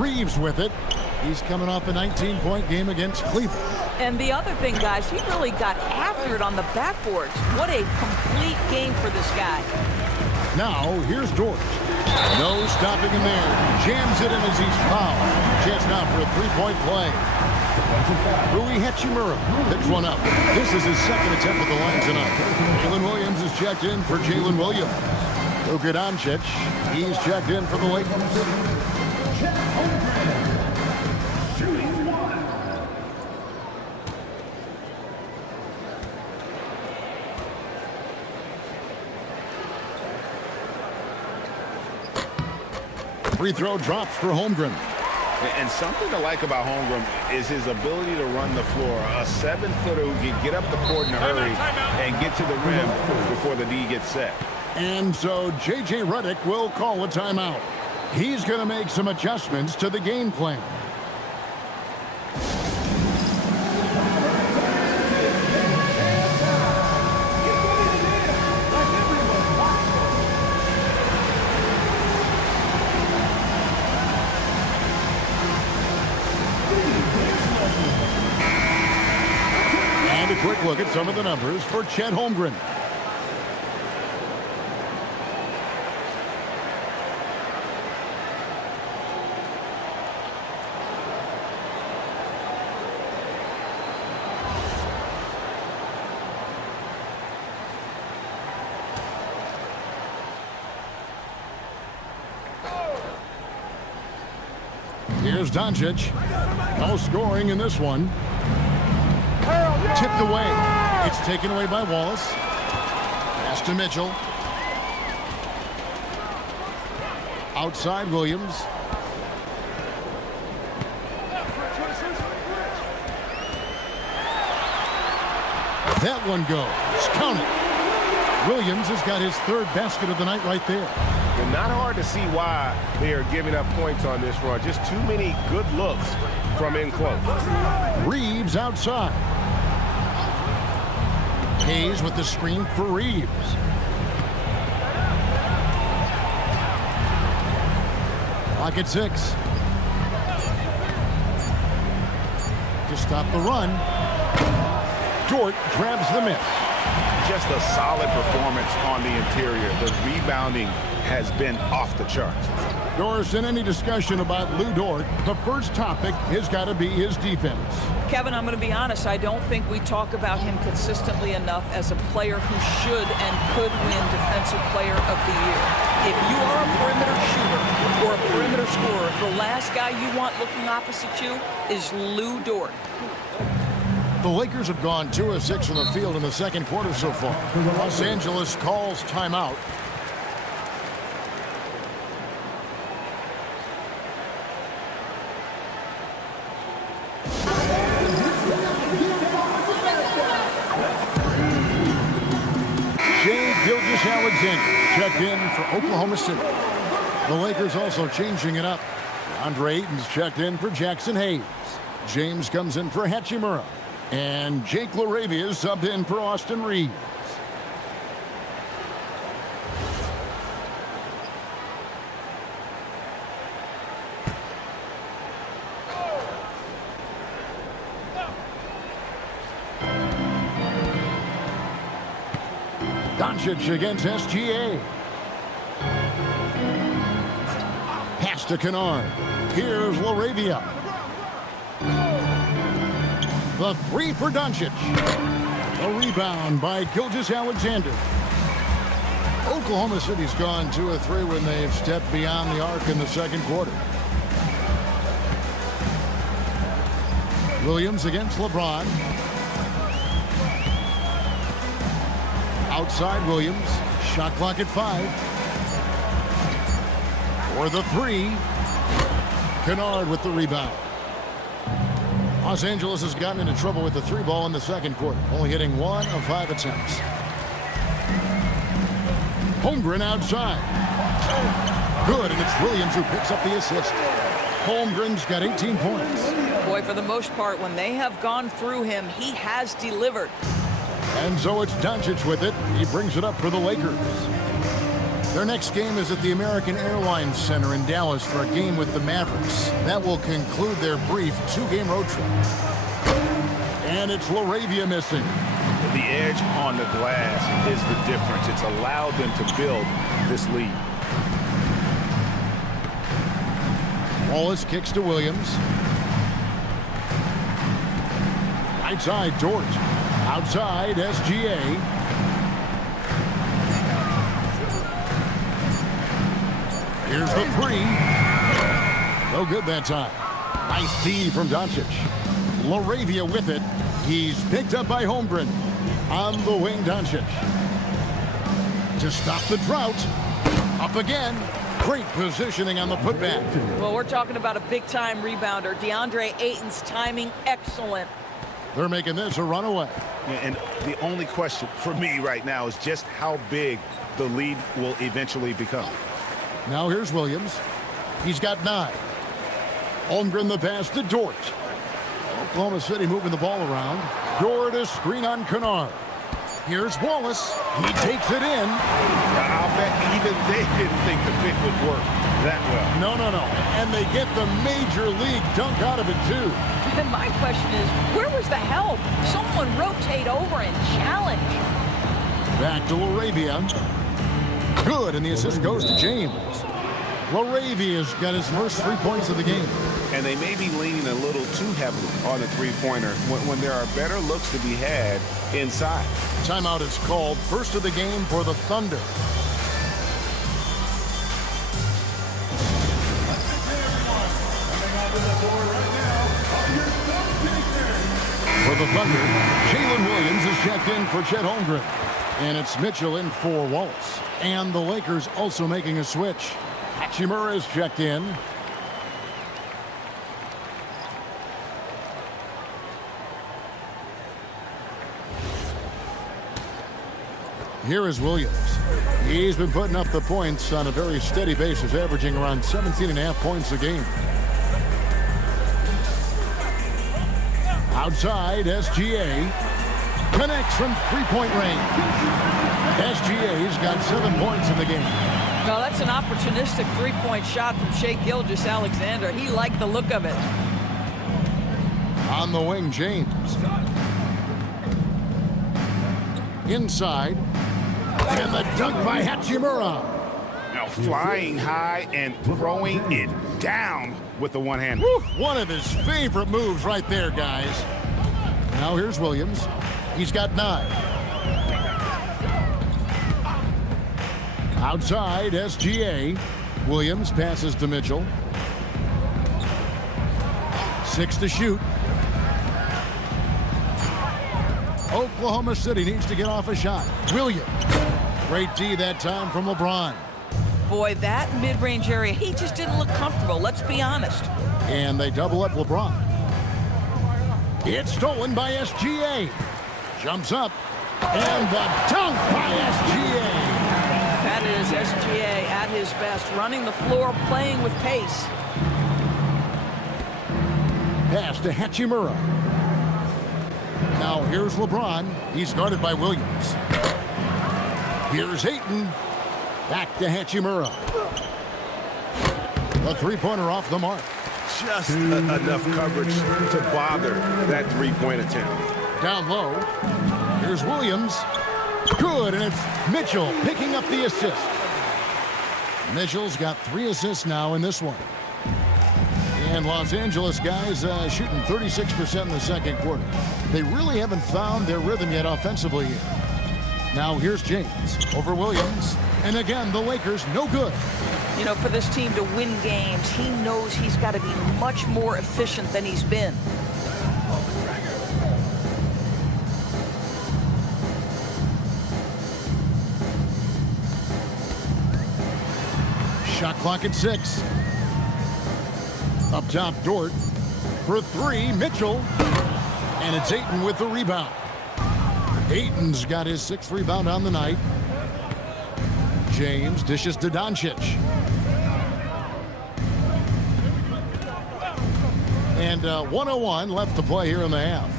Reeves with it. He's coming off a 19-point game against Cleveland. And the other thing, guys, he really got after it on the backboards. What a complete game for this guy. Now, here's Dort. No stopping him there. Jams it in as he's fouled. Chance now for a three-point play. Rui Hachimura picks one up. This is his second attempt at the line tonight. Jalen Williams is checked in for Jalen Williams. Luka Doncic, he's checked in for the Lakers. Shooting one. Free throw drops for Holmgren. And something to like about Holmgren is his ability to run the floor. A 7-footer who can get up the court in a hurry and get to the rim before the D gets set. And so J.J. Redick will call a timeout. He's going to make some adjustments to the game plan. And a quick look at some of the numbers for Chet Holmgren. Here's Doncic. No scoring in this one. Tipped away. It's taken away by Wallace. Pass to Mitchell. Outside Williams. That one goes. Count it. Williams has got his third basket of the night right there. And not hard to see why they are giving up points on this run. Just too many good looks from in close. Reeves outside. Hayes with the screen for Reeves. Clock at 6. To stop the run. Dort grabs the miss. Just a solid performance on the interior. The rebounding has been off the charts. Doris, in any discussion about Lou Dort, the first topic has got to be his defense. Kevin, I'm going to be honest. I don't think we talk about him consistently enough as a player who should and could win Defensive Player of the Year. If you are a perimeter shooter or a perimeter scorer, the last guy you want looking opposite you is Lou Dort. The Lakers have gone 2 of 6 from the field in the second quarter so far. Los Angeles calls timeout. Alexander checked in for Oklahoma City. The Lakers also changing it up. Andre Ayton's checked in for Jackson Hayes. James comes in for Hachimura. And Jake LaRavia subbed in for Austin Reeves. Doncic against SGA. Pass to Kennard. Here's LaRavia. The three for Doncic. A rebound by Gilgeous-Alexander. Oklahoma City's gone 2 of 3 when they've stepped beyond the arc in the second quarter. Williams against LeBron. Outside Williams. Shot clock at 5. For the 3. Kennard with the rebound. Los Angeles has gotten into trouble with the 3 ball in the second quarter, only hitting 1 of 5 attempts. Holmgren outside. Good, and it's Williams who picks up the assist. Holmgren's got 18 points. Boy, for the most part, when they have gone through him, he has delivered. And so it's Doncic with it. He brings it up for the Lakers. Their next game is at the American Airlines Center in Dallas for a game with the Mavericks. That will conclude their brief 2-game road trip. And it's LaRavia missing. The edge on the glass is the difference. It's allowed them to build this lead. Wallace kicks to Williams. Right side, Dort. Outside, SGA. Here's the three. No good that time. Nice D from Doncic. LaRavia with it. He's picked up by Holmgren. On the wing, Doncic. To stop the drought. Up again. Great positioning on the putback. Well, we're talking about a big-time rebounder. DeAndre Ayton's timing, excellent. They're making this a runaway. And the only question for me right now is just how big the lead will eventually become. Now here's Williams. He's got 9. Holmgren the pass to Dort. Oklahoma City moving the ball around. Dort a screen on Kennard. Here's Wallace. He takes it in. I'll bet even they didn't think the pick would work that well. No. And they get the major league dunk out of it, too. And my question is, where was the help? Someone rotate over and challenge. Back to LaRavia. Good, and the assist goes to James. LaRavia's got his first 3 points of the game. And they may be leaning a little too heavily on the three-pointer when there are better looks to be had inside. Timeout is called. First of the game for the Thunder. For the Thunder, Jalen Williams is checked in for Chet Holmgren. And it's Mitchell in for Wallace. And the Lakers also making a switch. Hachimura is checked in. Here is Williams. He's been putting up the points on a very steady basis, averaging around 17.5 points a game. Outside, SGA connects from three-point range. SGA's got 7 points in the game. No, that's an opportunistic three-point shot from Shai Gilgeous-Alexander. He liked the look of it. On the wing, James. Inside. And the dunk by Hachimura. Now flying high and throwing it down with the one-hand. One of his favorite moves right there, guys. Now here's Williams. He's got 9. Outside, SGA. Williams passes to Mitchell. 6 to shoot. Oklahoma City needs to get off a shot. Williams. Great D that time from LeBron. Boy, that mid-range area, he just didn't look comfortable, let's be honest. And they double up LeBron. It's stolen by SGA. Jumps up. And the dunk by SGA. That is SGA at his best, running the floor, playing with pace. Pass to Hachimura. Now here's LeBron. He's guarded by Williams. Here's Ayton. Back to Hachimura. The three-pointer off the mark. Just enough coverage to bother that three-point attempt. Down low. Here's Williams. Good, and it's Mitchell picking up the assist. Mitchell's got 3 assists now in this one. And Los Angeles guys shooting 36% in the second quarter. They really haven't found their rhythm yet offensively here. Now here's James over Williams. And again, the Lakers no good. You know, for this team to win games, he knows he's got to be much more efficient than he's been. Shot clock at 6. Up top, Dort. For 3, Mitchell. And it's Ayton with the rebound. Ayton's got his 6th rebound on the night. James dishes to Doncic. And 1:01 left to play here in the half.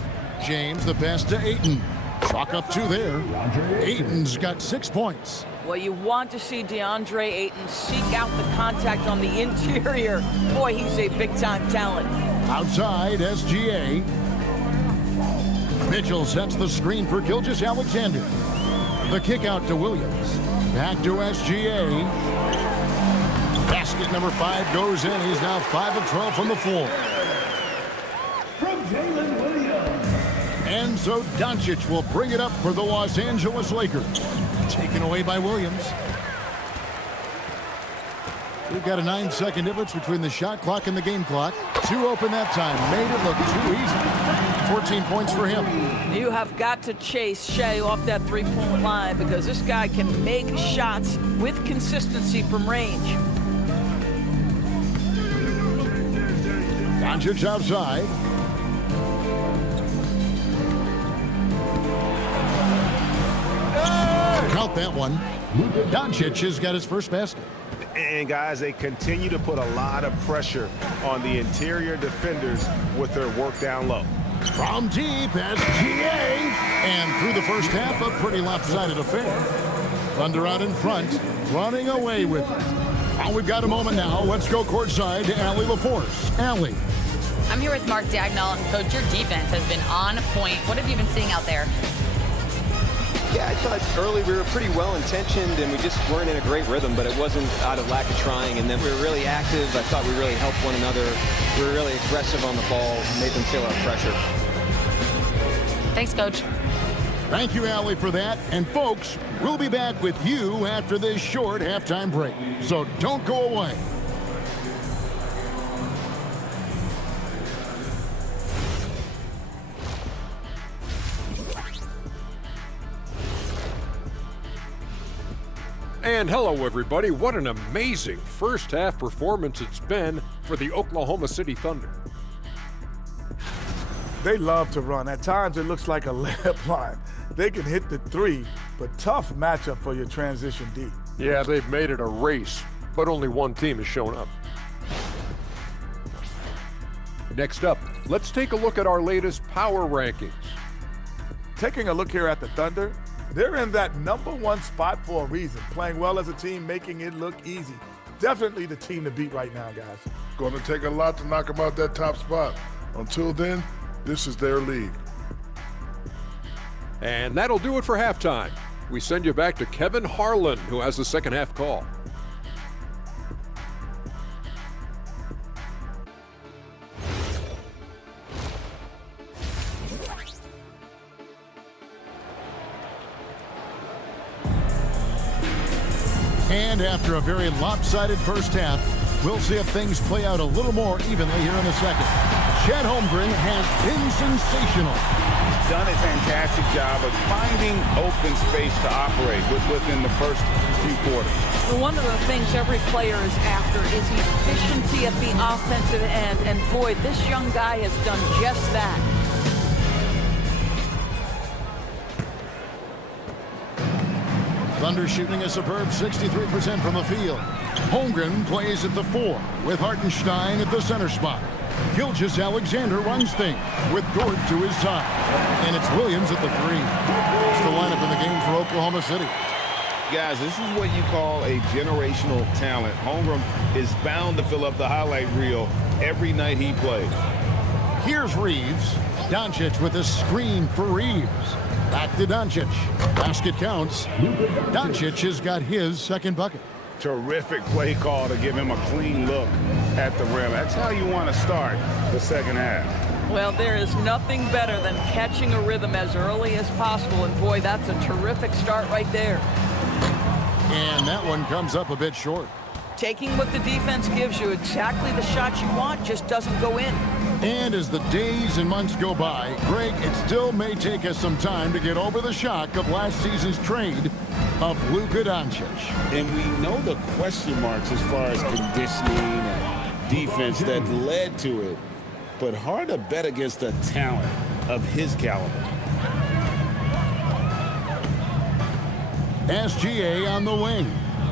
James the pass to Ayton. Chalk up 2 there. Ayton's got 6 points. Well, you want to see DeAndre Ayton seek out the contact on the interior. Boy, he's a big-time talent. Outside, SGA. Mitchell sets the screen for Gilgeous-Alexander. The kick out to Williams. Back to SGA. Basket number 5 goes in. He's now 5 of 12 from the floor. From Jalen Williams. And so Doncic will bring it up for the Los Angeles Lakers. Taken away by Williams. We've got a 9-second difference between the shot clock and the game clock. 2 open that time. Made it look too easy. 14 points for him. You have got to chase Shea off that three-point line because this guy can make shots with consistency from range. Doncic outside. Count that one. Doncic has got his first basket. And guys, they continue to put a lot of pressure on the interior defenders with their work down low. From deep, SGA. And through the first half, a pretty lopsided affair. Thunder out in front, running away with it. Oh, we've got a moment now. Let's go courtside to Allie LaForce. Allie. I'm here with Mark Dagnall, and Coach, your defense has been on point. What have you been seeing out there? Yeah, I thought early we were pretty well-intentioned, and we just weren't in a great rhythm, but it wasn't out of lack of trying. And then we were really active. I thought we really helped one another. We were really aggressive on the ball, made them feel our pressure. Thanks, Coach. Thank you, Allie, for that. And, folks, we'll be back with you after this short halftime break. So don't go away. And hello, everybody. What an amazing first half performance it's been for the Oklahoma City Thunder. They love to run. At times, it looks like a layup line. They can hit the 3, but tough matchup for your transition D. Yeah, they've made it a race, but only one team has shown up. Next up, let's take a look at our latest power rankings. Taking a look here at the Thunder, they're in that #1 spot for a reason. Playing well as a team, making it look easy. Definitely the team to beat right now, guys. Going to take a lot to knock them out that top spot. Until then, this is their league. And that'll do it for halftime. We send you back to Kevin Harlan, who has the second half call. And after a very lopsided first half, we'll see if things play out a little more evenly here in the second. Chet Holmgren has been sensational. He's done a fantastic job of finding open space to operate within the first few quarters. One of the things every player is after is efficiency at the offensive end. And boy, this young guy has done just that. Thunder shooting a superb 63% from the field. Holmgren plays at the 4 with Hartenstein at the center spot. Gilgeous-Alexander runs things with Dort to his side. And it's Williams at the 3. It's the lineup in the game for Oklahoma City. Guys, this is what you call a generational talent. Holmgren is bound to fill up the highlight reel every night he plays. Here's Reeves. Doncic with a screen for Reeves. Back to Doncic. Basket counts. Doncic has got his second bucket. Terrific play call to give him a clean look at the rim. That's how you want to start the second half. Well, there is nothing better than catching a rhythm as early as possible. And boy, that's a terrific start right there. And that one comes up a bit short. Taking what the defense gives you, exactly the shot you want, just doesn't go in. And as the days and months go by, Greg, it still may take us some time to get over the shock of last season's trade of Luka Doncic. And we know the question marks as far as conditioning and defense that led to it. But hard to bet against a talent of his caliber. SGA on the wing.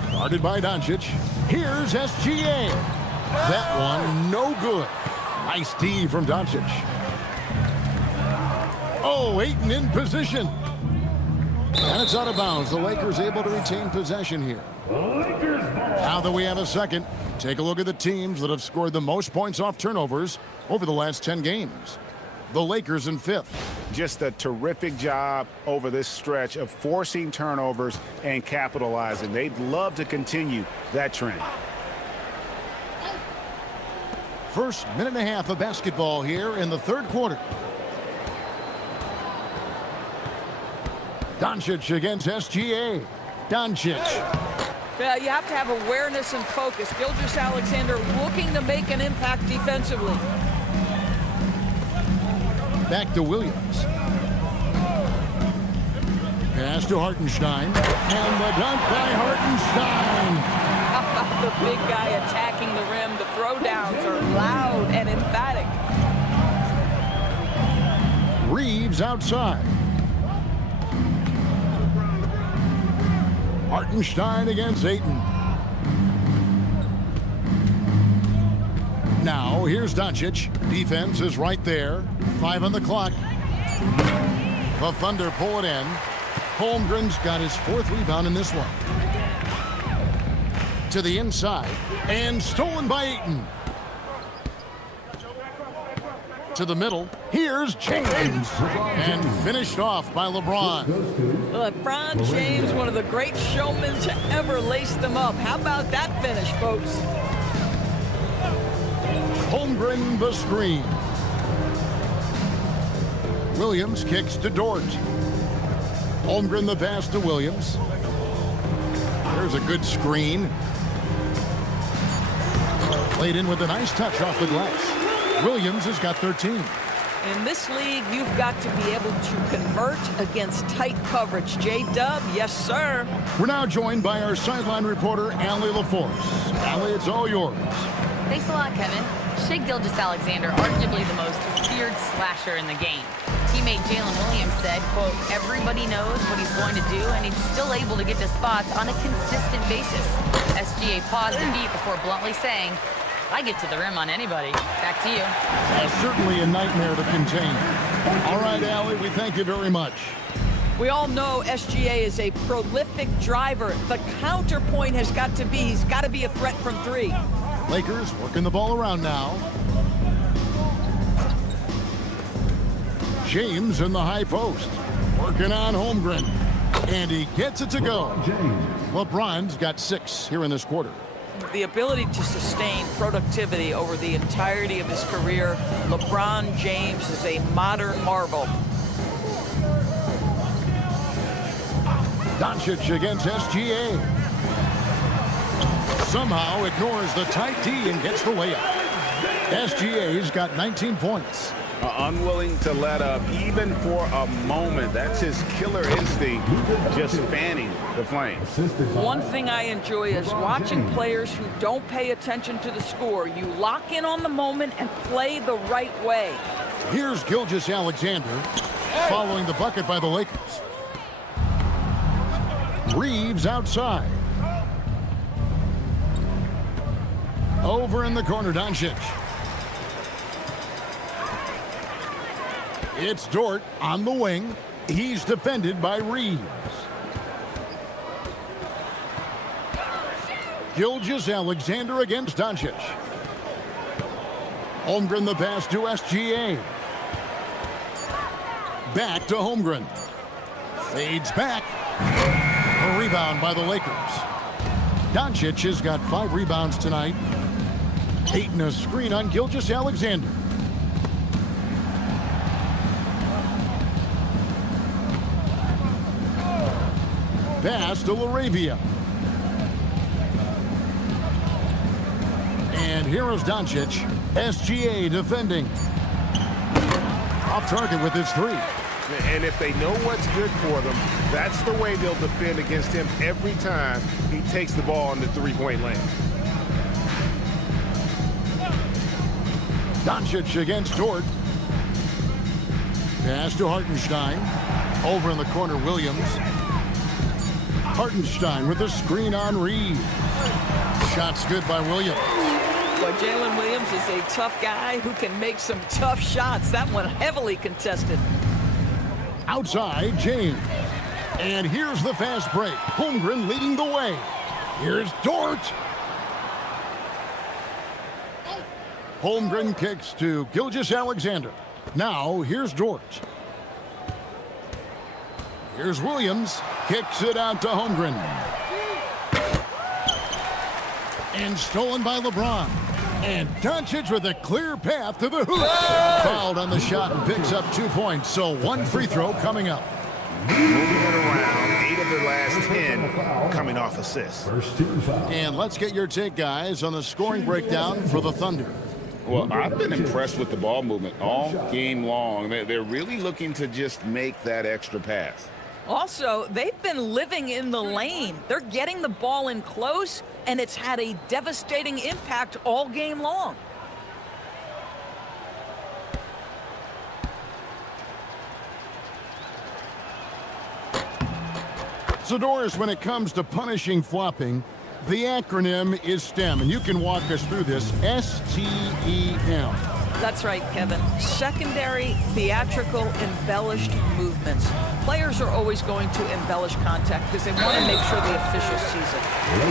Guarded by Doncic. Here's SGA. That one no good. Nice D from Doncic. Oh, Ayton in position. And it's out of bounds. The Lakers able to retain possession here. Lakers ball. Now that we have a second, take a look at the teams that have scored the most points off turnovers over the last 10 games. The Lakers in 5th. Just a terrific job over this stretch of forcing turnovers and capitalizing. They'd love to continue that trend. First minute and a half of basketball here in the third quarter. Doncic against SGA. Doncic. Yeah, you have to have awareness and focus. Gilgeous-Alexander looking to make an impact defensively. Back to Williams. Pass to Hartenstein. And the dunk by Hartenstein. How about the big guy attacking the rim? The throwdowns are loud and emphatic. Reeves outside. Hartenstein against Ayton. Now, here's Doncic. Defense is right there. 5 on the clock. The Thunder pull it in. Holmgren's got his 4th rebound in this one. To the inside. And stolen by Ayton. To the middle. Here's James. And finished off by LeBron. LeBron James, one of the great showmen to ever lace them up. How about that finish, folks? Holmgren the screen. Williams kicks to Dort. Holmgren the pass to Williams. There's a good screen. Played in with a nice touch off the glass. Williams has got 13. In this league, you've got to be able to convert against tight coverage. J-Dub, yes, sir. We're now joined by our sideline reporter, Allie LaForce. Allie, it's all yours. Thanks a lot, Kevin. Shai Gilgeous-Alexander, arguably the most feared slasher in the game. Teammate Jalen Williams said, quote, everybody knows what he's going to do, and he's still able to get to spots on a consistent basis. SGA paused a beat before bluntly saying, I get to the rim on anybody. Back to you. That's certainly a nightmare to contain. All right, Allie, we thank you very much. We all know SGA is a prolific driver. The counterpoint has got to be, he's got to be a threat from 3. Lakers working the ball around now. James in the high post. Working on Holmgren. And he gets it to go. LeBron's got 6 here in this quarter. The ability to sustain productivity over the entirety of his career, LeBron James is a modern marvel. Doncic against SGA. Somehow ignores the tight D and gets the layup. SGA's got 19 points. Unwilling to let up even for a moment. That's his killer instinct, just fanning the flames. One thing I enjoy is watching players who don't pay attention to the score. You lock in on the moment and play the right way. Here's Gilgeous-Alexander following the bucket by the Lakers. Reeves outside. Over in the corner, Doncic. It's Dort on the wing. He's defended by Reeves. Gilgeous-Alexander against Doncic. Holmgren the pass to SGA. Back to Holmgren. Fades back. A rebound by the Lakers. Doncic has got 5 rebounds tonight. Ayton a screen on Gilgeous-Alexander. Pass to LaRavia. And here is Doncic. SGA defending. Off target with his 3. And if they know what's good for them, that's the way they'll defend against him every time he takes the ball in the 3-point lane. Doncic against Dort. Pass to Hartenstein. Over in the corner, Williams. Hartenstein with a screen on Reeves. Shots good by Williams. But Jalen Williams is a tough guy who can make some tough shots. That one heavily contested. Outside, James. And here's the fast break. Holmgren leading the way. Here's Dort. Holmgren kicks to Gilgeous-Alexander. Now, here's Dort. Here's Williams. Kicks it out to Holmgren. And stolen by LeBron. And Doncic with a clear path to the hoop. Fouled on the shot and picks up 2 points. So 1 free throw coming up. Moving it around, 8 of their last 10 coming off assists. And let's get your take, guys, on the scoring breakdown for the Thunder. Well, I've been impressed with the ball movement all game long. They're really looking to just make that extra pass. Also, they've been living in the lane. They're getting the ball in close, and it's had a devastating impact all game long. So, Doris, when it comes to punishing flopping, the acronym is STEM, and you can walk us through this. S-T-E-M. That's right, Kevin. Secondary, theatrical, embellished movements. Players are always going to embellish contact because they want to make sure the official sees it.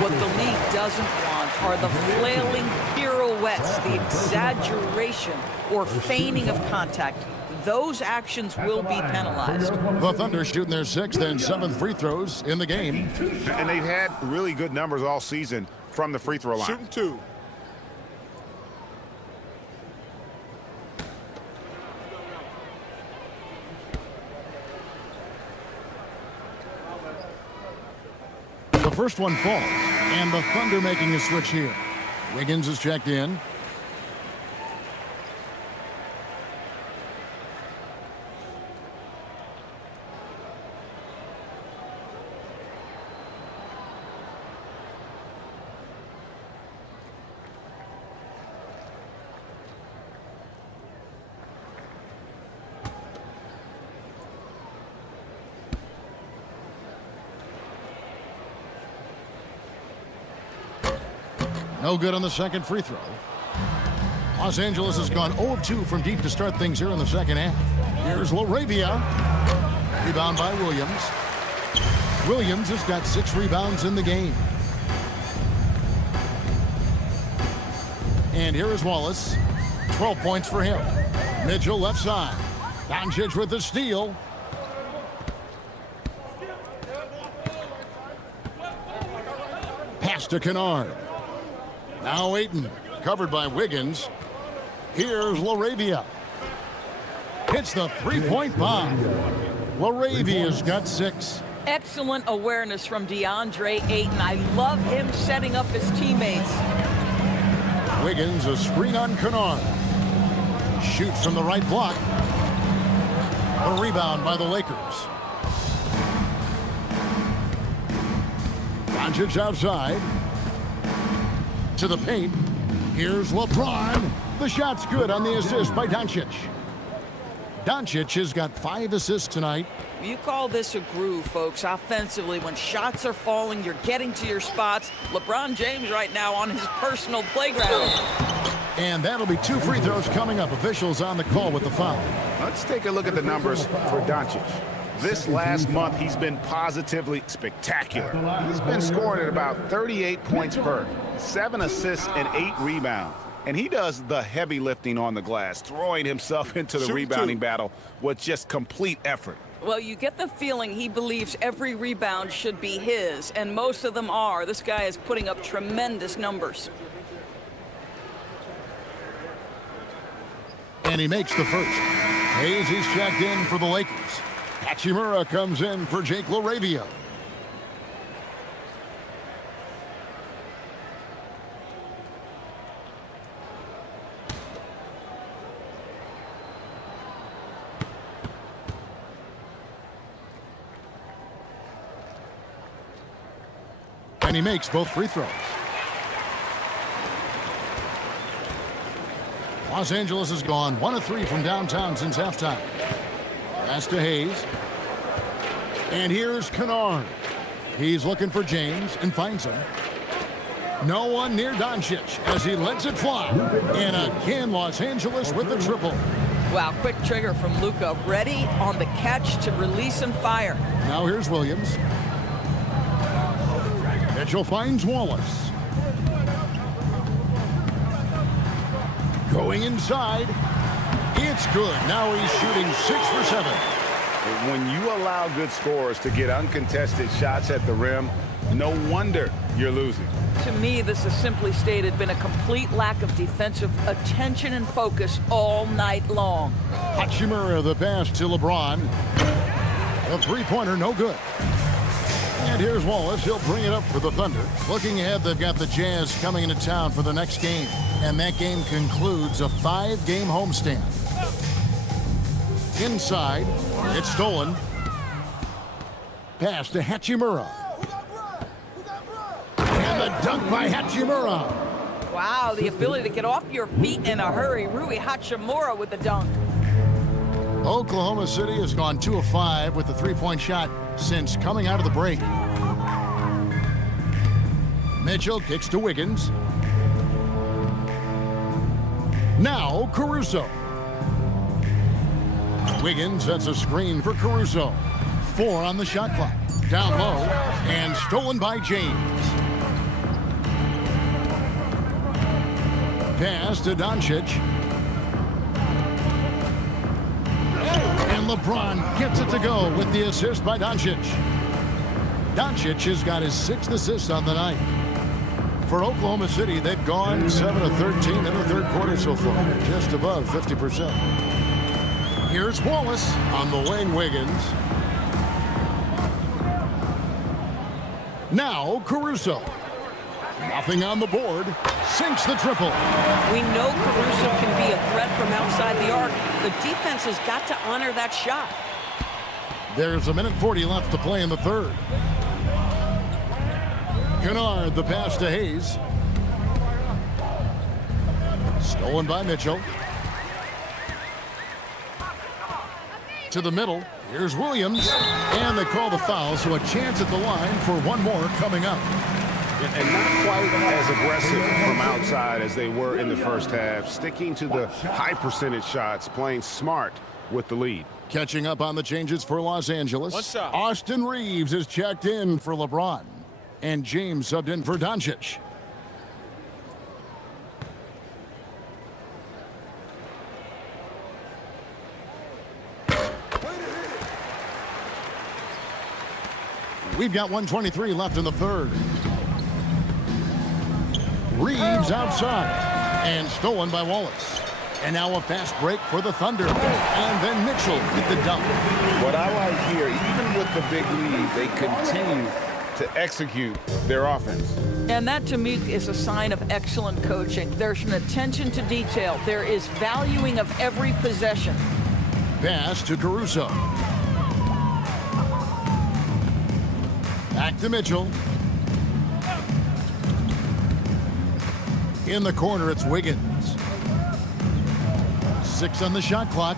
What the league doesn't want are the flailing pirouettes, the exaggeration or feigning of contact. Those actions will be penalized. The Thunder shooting their 6th and 7th free throws in the game. And they've had really good numbers all season from the free throw line. Shooting 2. The first one falls, and the Thunder making a switch here. Wiggins is checked in. No good on the second free throw. Los Angeles has gone 0 of 2 from deep to start things here in the second half. Here's LaRavia. Rebound by Williams. Williams has got 6 rebounds in the game. And here is Wallace. 12 points for him. Mitchell left side. Doncic with the steal. Pass to Kennard. Now Ayton, covered by Wiggins. Here's LaRavia. Hits the three-point bomb. LaRavia's got 6. Excellent awareness from DeAndre Ayton. I love him setting up his teammates. Wiggins, a screen on Kennard. Shoots from the right block. A rebound by the Lakers. Doncic outside. To the paint. Here's LeBron. The shot's good on the assist by Doncic. Doncic has got 5 assists tonight. You call this a groove, folks. Offensively, when shots are falling, you're getting to your spots. LeBron James right now on his personal playground. And that'll be 2 free throws coming up. Officials on the call with the foul. Let's take a look at the numbers for Doncic. This last month, he's been positively spectacular. He's been scoring at about 38 points per, 7 assists and 8 rebounds. And he does the heavy lifting on the glass, throwing himself into the rebounding battle with just complete effort. Well, you get the feeling he believes every rebound should be his, and most of them are. This guy is putting up tremendous numbers. And he makes the first. Hayes is checked in for the Lakers. Hachimura comes in for Jake LaRavia. And he makes both free throws. Los Angeles has gone 1 of 3 from downtown since halftime. Pass to Hayes. And here's Kennard. He's looking for James and finds him. No one near Doncic as he lets it fly. And again, Los Angeles with the triple. Wow, quick trigger from Luka. Ready on the catch to release and fire. Now here's Williams. Mitchell finds Wallace. Going inside. It's good. Now he's shooting 6 for 7. When you allow good scorers to get uncontested shots at the rim, no wonder you're losing. To me, this has simply stated been a complete lack of defensive attention and focus all night long. Hachimura, the pass to LeBron. The three-pointer, no good. And here's Wallace. He'll bring it up for the Thunder. Looking ahead, they've got the Jazz coming into town for the next game. And that game concludes a 5-game homestand. Inside, it's stolen. Pass to Hachimura. And the dunk by Hachimura. Wow, the ability to get off your feet in a hurry. Rui Hachimura with the dunk. Oklahoma City has gone 2 of 5 with the three-point shot since coming out of the break. Mitchell kicks to Wiggins. Now Caruso. Wiggins sets a screen for Caruso. 4 on the shot clock. Down low and stolen by James. Pass to Doncic. And LeBron gets it to go with the assist by Doncic. Doncic has got his 6th assist on the night. For Oklahoma City, they've gone 7 of 13 in the third quarter so far, just above 50%. Here's Wallace on the wing. Wiggins. Now Caruso. Nothing on the board. Sinks the triple. We know Caruso can be a threat from outside the arc. The defense has got to honor that shot. There's 1:40 left to play in the third. Kennard, the pass to Hayes. Stolen by Mitchell. To the middle. Here's Williams. And they call the foul, so a chance at the line for one more coming up. And not quite as aggressive from outside as they were in the first half. Sticking to the high percentage shots, playing smart with the lead. Catching up on the changes for Los Angeles. Austin Reeves is checked in for LeBron. And James subbed in for Doncic. We've got 1:23 left in the third. Reeves outside. And stolen by Wallace. And now a fast break for the Thunder. And then Mitchell with the dunk. What I like here, even with the big lead, they continue to execute their offense. And that, to me, is a sign of excellent coaching. There's an attention to detail. There is valuing of every possession. Pass to Caruso. Back to Mitchell. In the corner, it's Wiggins. 6 on the shot clock.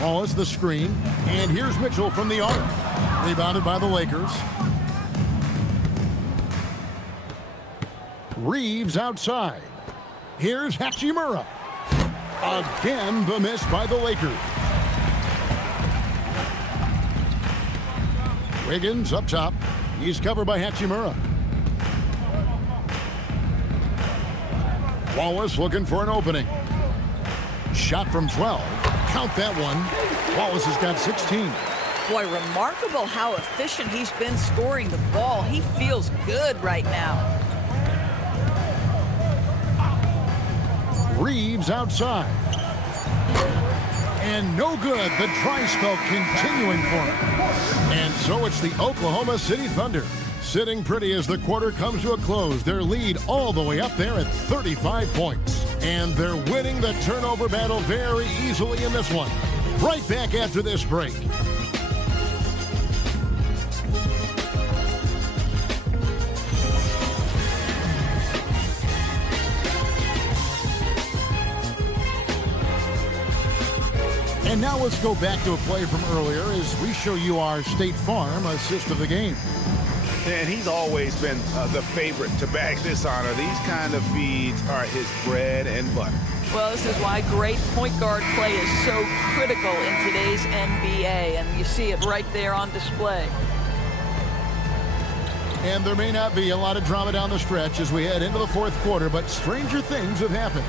Wallace the screen. And here's Mitchell from the arc. Rebounded by the Lakers. Reeves outside. Here's Hachimura. Again, the miss by the Lakers. Wiggins up top. He's covered by Hachimura. Wallace looking for an opening. Shot from 12. Count that one. Wallace has got 16. Boy, remarkable how efficient he's been scoring the ball. He feels good right now. Reeves outside. And no good. The dry spell continuing for him. And so it's the Oklahoma City Thunder sitting pretty as the quarter comes to a close. Their lead all the way up there at 35 points. And they're winning the turnover battle very easily in this one. Right back after this break. And now let's go back to a play from earlier as we show you our State Farm assist of the game. And he's always been the favorite to bag this honor. These kind of feeds are his bread and butter. Well, this is why great point guard play is so critical in today's NBA, and you see it right there on display. And there may not be a lot of drama down the stretch as we head into the fourth quarter, but stranger things have happened.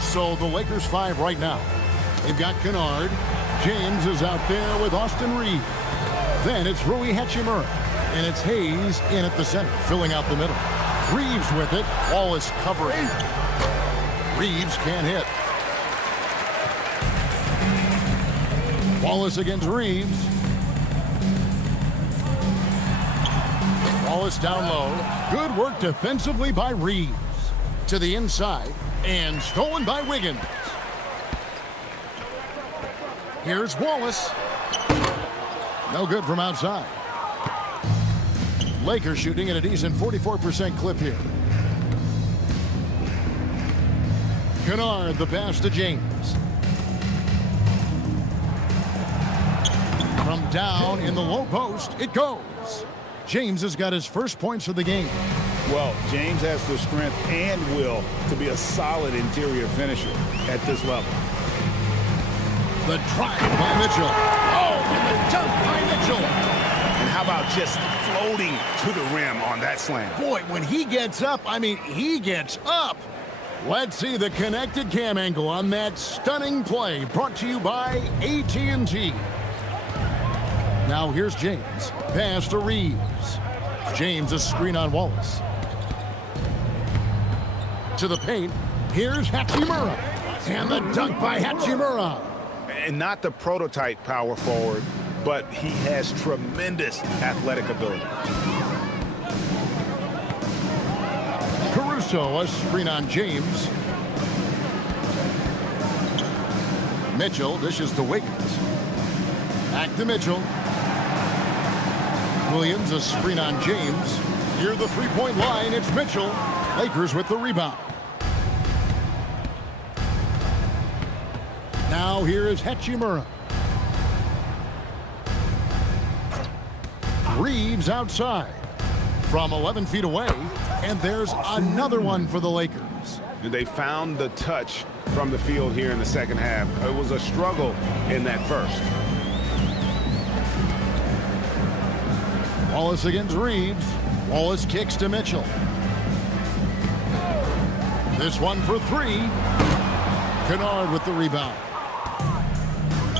So the Lakers 5 right now. They've got Kennard. James is out there with Austin Reed. Then it's Rui Hachimura. And it's Hayes in at the center, filling out the middle. Reeves with it. Wallace covering. Reeves can't hit. Wallace against Reeves. Wallace down low. Good work defensively by Reeves. To the inside. And stolen by Wiggins. Here's Wallace. No good from outside. Lakers shooting at a decent 44% clip here. Kennard, the pass to James. From down in the low post, it goes. James has got his first points of the game. Well, James has the strength and will to be a solid interior finisher at this level. The drive by Mitchell. Oh, and the dunk by Mitchell. And how about just floating to the rim on that slam? Boy, when he gets up, I mean, he gets up. Let's see the connected cam angle on that stunning play brought to you by AT&T. Now here's James. Pass to Reeves. James a screen on Wallace. To the paint. Here's Hachimura. And the dunk by Hachimura. And not the prototype power forward, but he has tremendous athletic ability. Caruso, a screen on James. Mitchell dishes to Wiggins. Back to Mitchell. Williams, a screen on James. Near the three-point line, it's Mitchell. Lakers with the rebound. Now here is Hachimura. Reeves outside from 11 feet away, and there's another one for the Lakers. They found the touch from the field here in the second half. It was a struggle in that first. Wallace against Reeves. Wallace kicks to Mitchell. This one for three. Kennard with the rebound.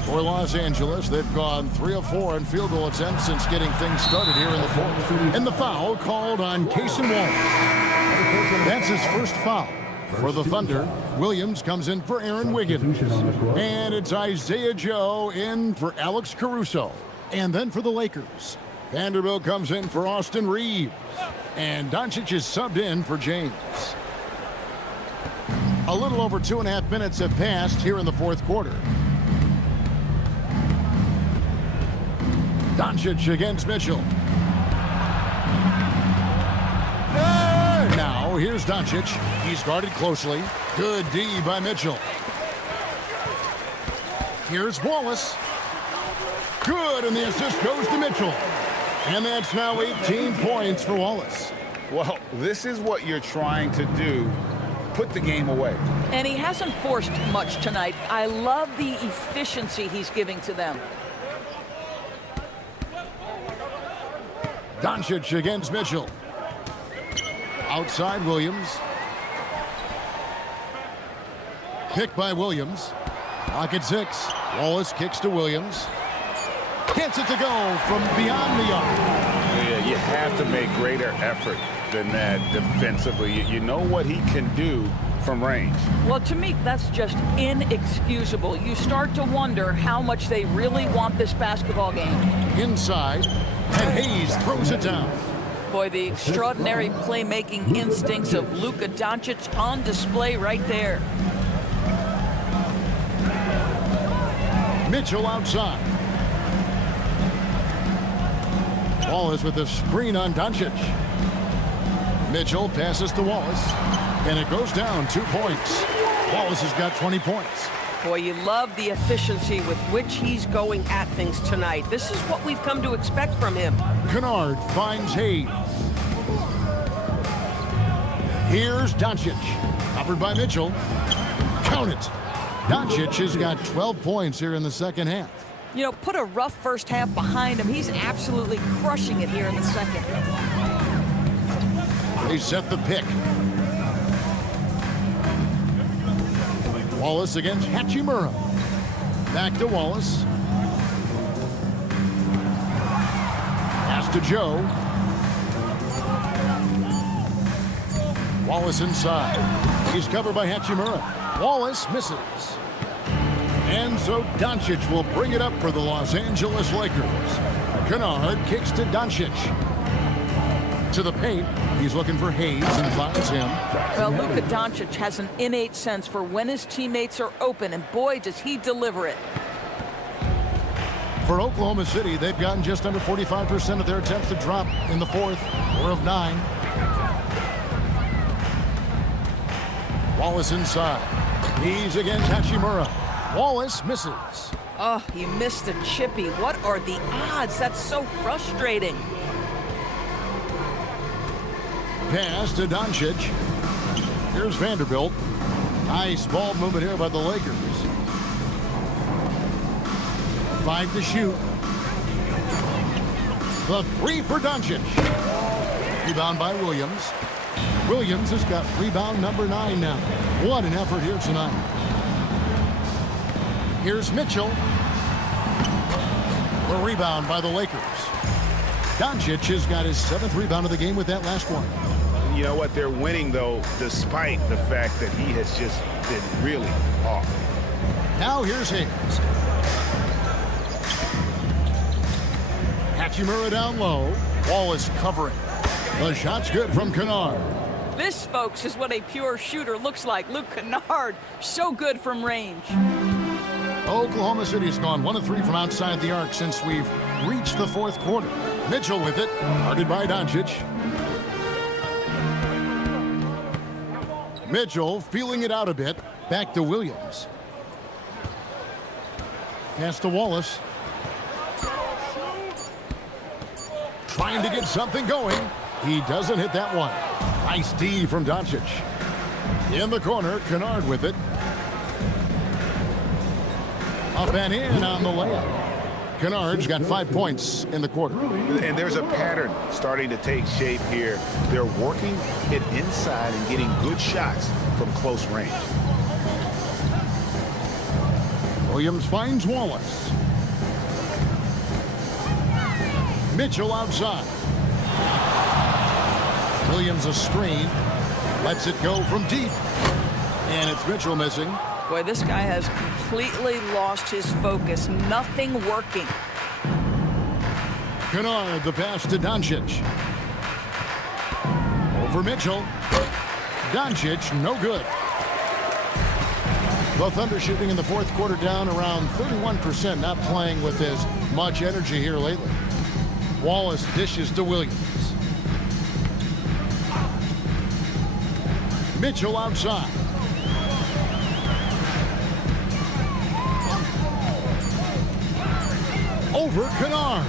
For Los Angeles, they've gone 3 of 4 in field goal attempts since getting things started here in the fourth. And the foul called on Cason Wallace. That's his first foul. For the Thunder, Williams comes in for Aaron Wiggins. And it's Isaiah Joe in for Alex Caruso. And then for the Lakers, Vanderbilt comes in for Austin Reeves. And Doncic is subbed in for James. A little over 2.5 minutes have passed here in the fourth quarter. Doncic against Mitchell. Now here's Doncic. He's guarded closely. Good D by Mitchell. Here's Wallace. Good, and the assist goes to Mitchell. And that's now 18 points for Wallace. Well, this is what you're trying to do. Put the game away. And he hasn't forced much tonight. I love the efficiency he's giving to them. Doncic against Mitchell. Outside Williams. Pick by Williams. Clock at 6. Wallace kicks to Williams. Gets it to go from beyond the arc. Yeah, you have to make greater effort than that defensively. You know what he can do from range. Well, to me, that's just inexcusable. You start to wonder how much they really want this basketball game. Inside, and Hayes throws it down. Boy, the extraordinary playmaking instincts of Luka Doncic on display right there. Mitchell outside. Wallace with a screen on Doncic. Mitchell passes to Wallace, and it goes down 2 points. Wallace has got 20 points. Boy, you love the efficiency with which he's going at things tonight. This is what we've come to expect from him. Kennard finds Hayes. Here's Doncic. Covered by Mitchell. Count it. Doncic has got 12 points here in the second half. You know, put a rough first half behind him. He's absolutely crushing it here in the second. They set the pick. Wallace against Hachimura. Back to Wallace. Pass to Joe. Wallace inside. He's covered by Hachimura. Wallace misses. And so Doncic will bring it up for the Los Angeles Lakers. Kennard kicks to Doncic. To the paint. He's looking for Hayes and finds him. Well, Luka Doncic has an innate sense for when his teammates are open, and boy, does he deliver it. For Oklahoma City, they've gotten just under 45% of their attempts to drop in the fourth, 4 of 9. Wallace inside. He's against Hachimura. Wallace misses. Oh, he missed the chippy. What are the odds? That's so frustrating. Pass to Doncic. Here's Vanderbilt. Nice ball movement here by the Lakers. 5 to shoot. The 3 for Doncic. Rebound by Williams. Williams has got rebound number 9 now. What an effort here tonight. Here's Mitchell. The rebound by the Lakers. Doncic has got his 7th rebound of the game with that last one. You know what? They're winning, though, despite the fact that he has just been really off. Now here's Hayes. Hachimura down low. Wallace covering. The shot's good from Kennard. This, folks, is what a pure shooter looks like. Luke Kennard, so good from range. Oklahoma City's gone 1 of 3 from outside the arc since we've reached the fourth quarter. Mitchell with it, guarded by Doncic. Mitchell feeling it out a bit. Back to Williams. Pass to Wallace. Trying to get something going. He doesn't hit that one. Nice D from Doncic. In the corner, Kennard with it. Up and in on the layup. Kennard's got 5 points in the quarter. And there's a pattern starting to take shape here. They're working it inside and getting good shots from close range. Williams finds Wallace. Mitchell outside. Williams a screen. Lets it go from deep. And it's Mitchell missing. Boy, this guy has completely lost his focus. Nothing working. Kennard, the pass to Doncic. Over Mitchell. Doncic, no good. The Thunder shooting in the fourth quarter down around 31%, not playing with as much energy here lately. Wallace dishes to Williams. Mitchell outside. Over Kennard.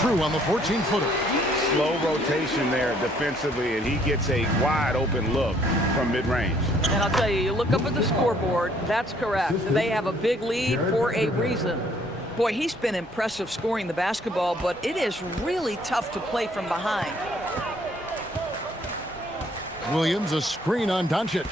True on the 14-footer. Slow rotation there defensively, and he gets a wide open look from mid-range. And I'll tell you, you look up at the scoreboard, that's correct. They have a big lead for a reason. Boy, he's been impressive scoring the basketball, but it is really tough to play from behind. Williams, a screen on Doncic.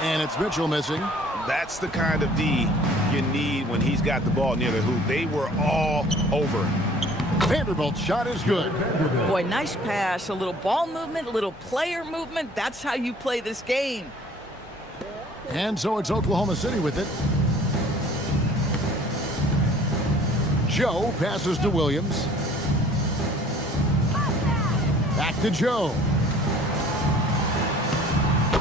And it's Mitchell missing. That's the kind of D you need when he's got the ball near the hoop. They were all over. Vanderbilt's shot is good. Boy, nice pass. A little ball movement, a little player movement. That's how you play this game. And so it's Oklahoma City with it. Joe passes to Williams. Back to Joe.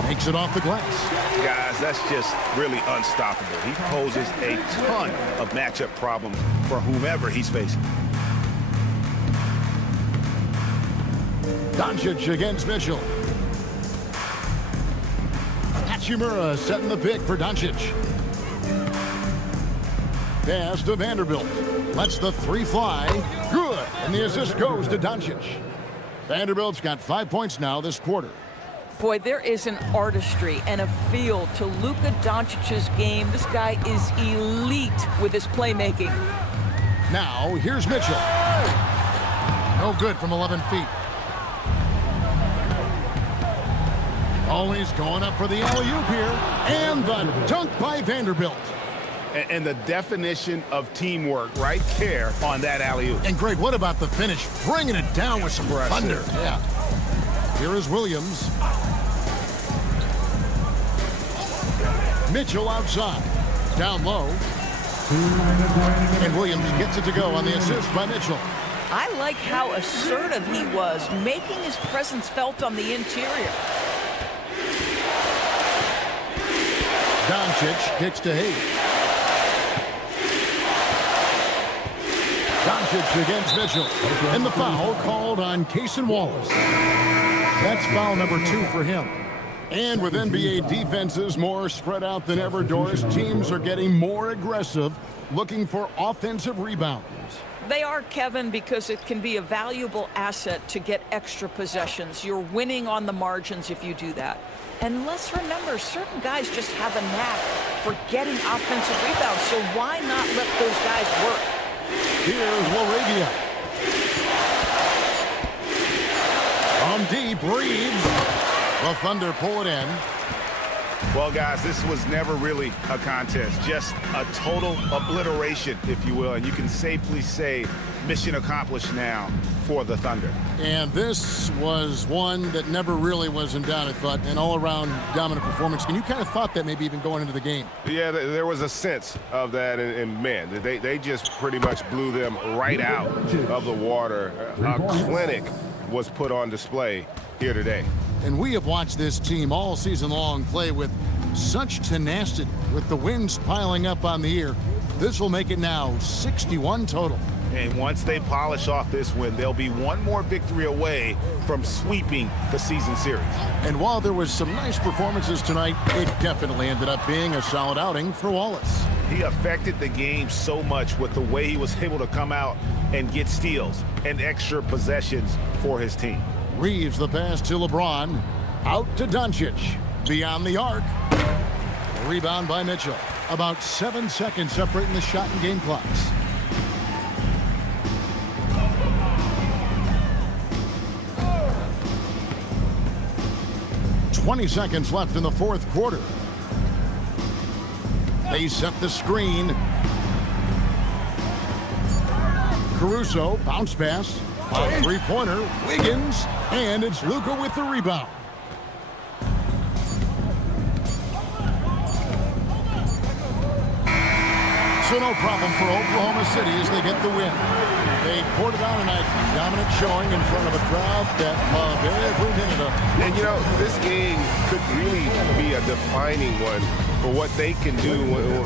Makes it off the glass. Guys, that's just really unstoppable. He poses a ton of matchup problems for whomever he's facing. Doncic against Mitchell. Hachimura setting the pick for Doncic. Pass to Vanderbilt. Lets the 3 fly. Good. And the assist goes to Doncic. Vanderbilt's got 5 points now this quarter. Boy, there is an artistry and a feel to Luka Doncic's game. This guy is elite with his playmaking. Now, here's Mitchell. No good from 11 feet. Always going up for the alley-oop here. And the dunk by Vanderbilt. And the definition of teamwork right there on that alley-oop. And Greg, what about the finish? Bringing it down with some thunder. Yeah. Here is Williams. Mitchell outside. Down low. And Williams gets it to go on the assist by Mitchell. I like how assertive he was, making his presence felt on the interior. Doncic kicks to Hayes. Doncic against Mitchell. And the foul called on Cason Wallace. That's foul number 2 for him. And with NBA defenses more spread out than ever, Doris, teams are getting more aggressive, looking for offensive rebounds. They are, Kevin, because it can be a valuable asset to get extra possessions. You're winning on the margins if you do that. And let's remember, certain guys just have a knack for getting offensive rebounds, so why not let those guys work? Here's Laravia. From deep, Reeves. The Thunder pull it in. Well, guys, this was never really a contest. Just a total obliteration, if you will. And you can safely say mission accomplished now for the Thunder. And this was one that never really was in doubt, I thought, an all-around dominant performance. And you kind of thought that maybe even going into the game. Yeah, there was a sense of that, and man, they just pretty much blew them right out of the water. A clinic was put on display here today. And we have watched this team all season long play with such tenacity, with the wins piling up on the year. This will make it now 61 total. And once they polish off this win, they'll be one more victory away from sweeping the season series. And while there was some nice performances tonight, it definitely ended up being a solid outing for Wallace. He affected the game so much with the way he was able to come out and get steals and extra possessions for his team. Reeves the pass to LeBron. Out to Doncic. Beyond the arc. Rebound by Mitchell. About 7 seconds separating the shot and game clocks. "20 seconds left in the fourth quarter. They set the screen. Caruso, bounce pass. A three-pointer, Wiggins, and it's Luka with the rebound. So no problem for Oklahoma City as they get the win. They poured it on tonight, dominant showing in front of a crowd that loved every minute of it. And you know, this game could really be a defining one for what they can do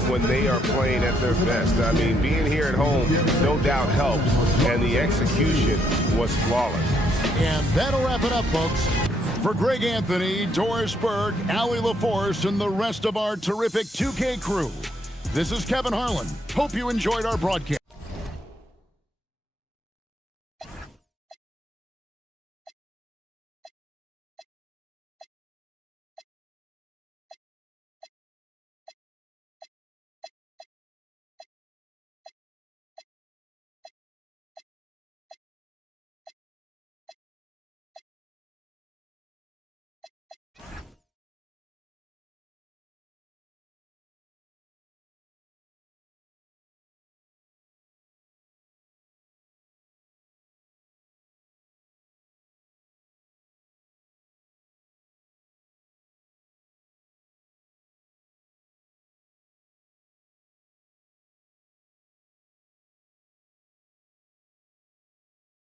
when they are playing at their best. I mean, being here at home no doubt helps, and the execution was flawless. And that'll wrap it up, folks. For Greg Anthony, Doris Berg, Allie LaForce, and the rest of our terrific 2K crew, this is Kevin Harlan. Hope you enjoyed our broadcast.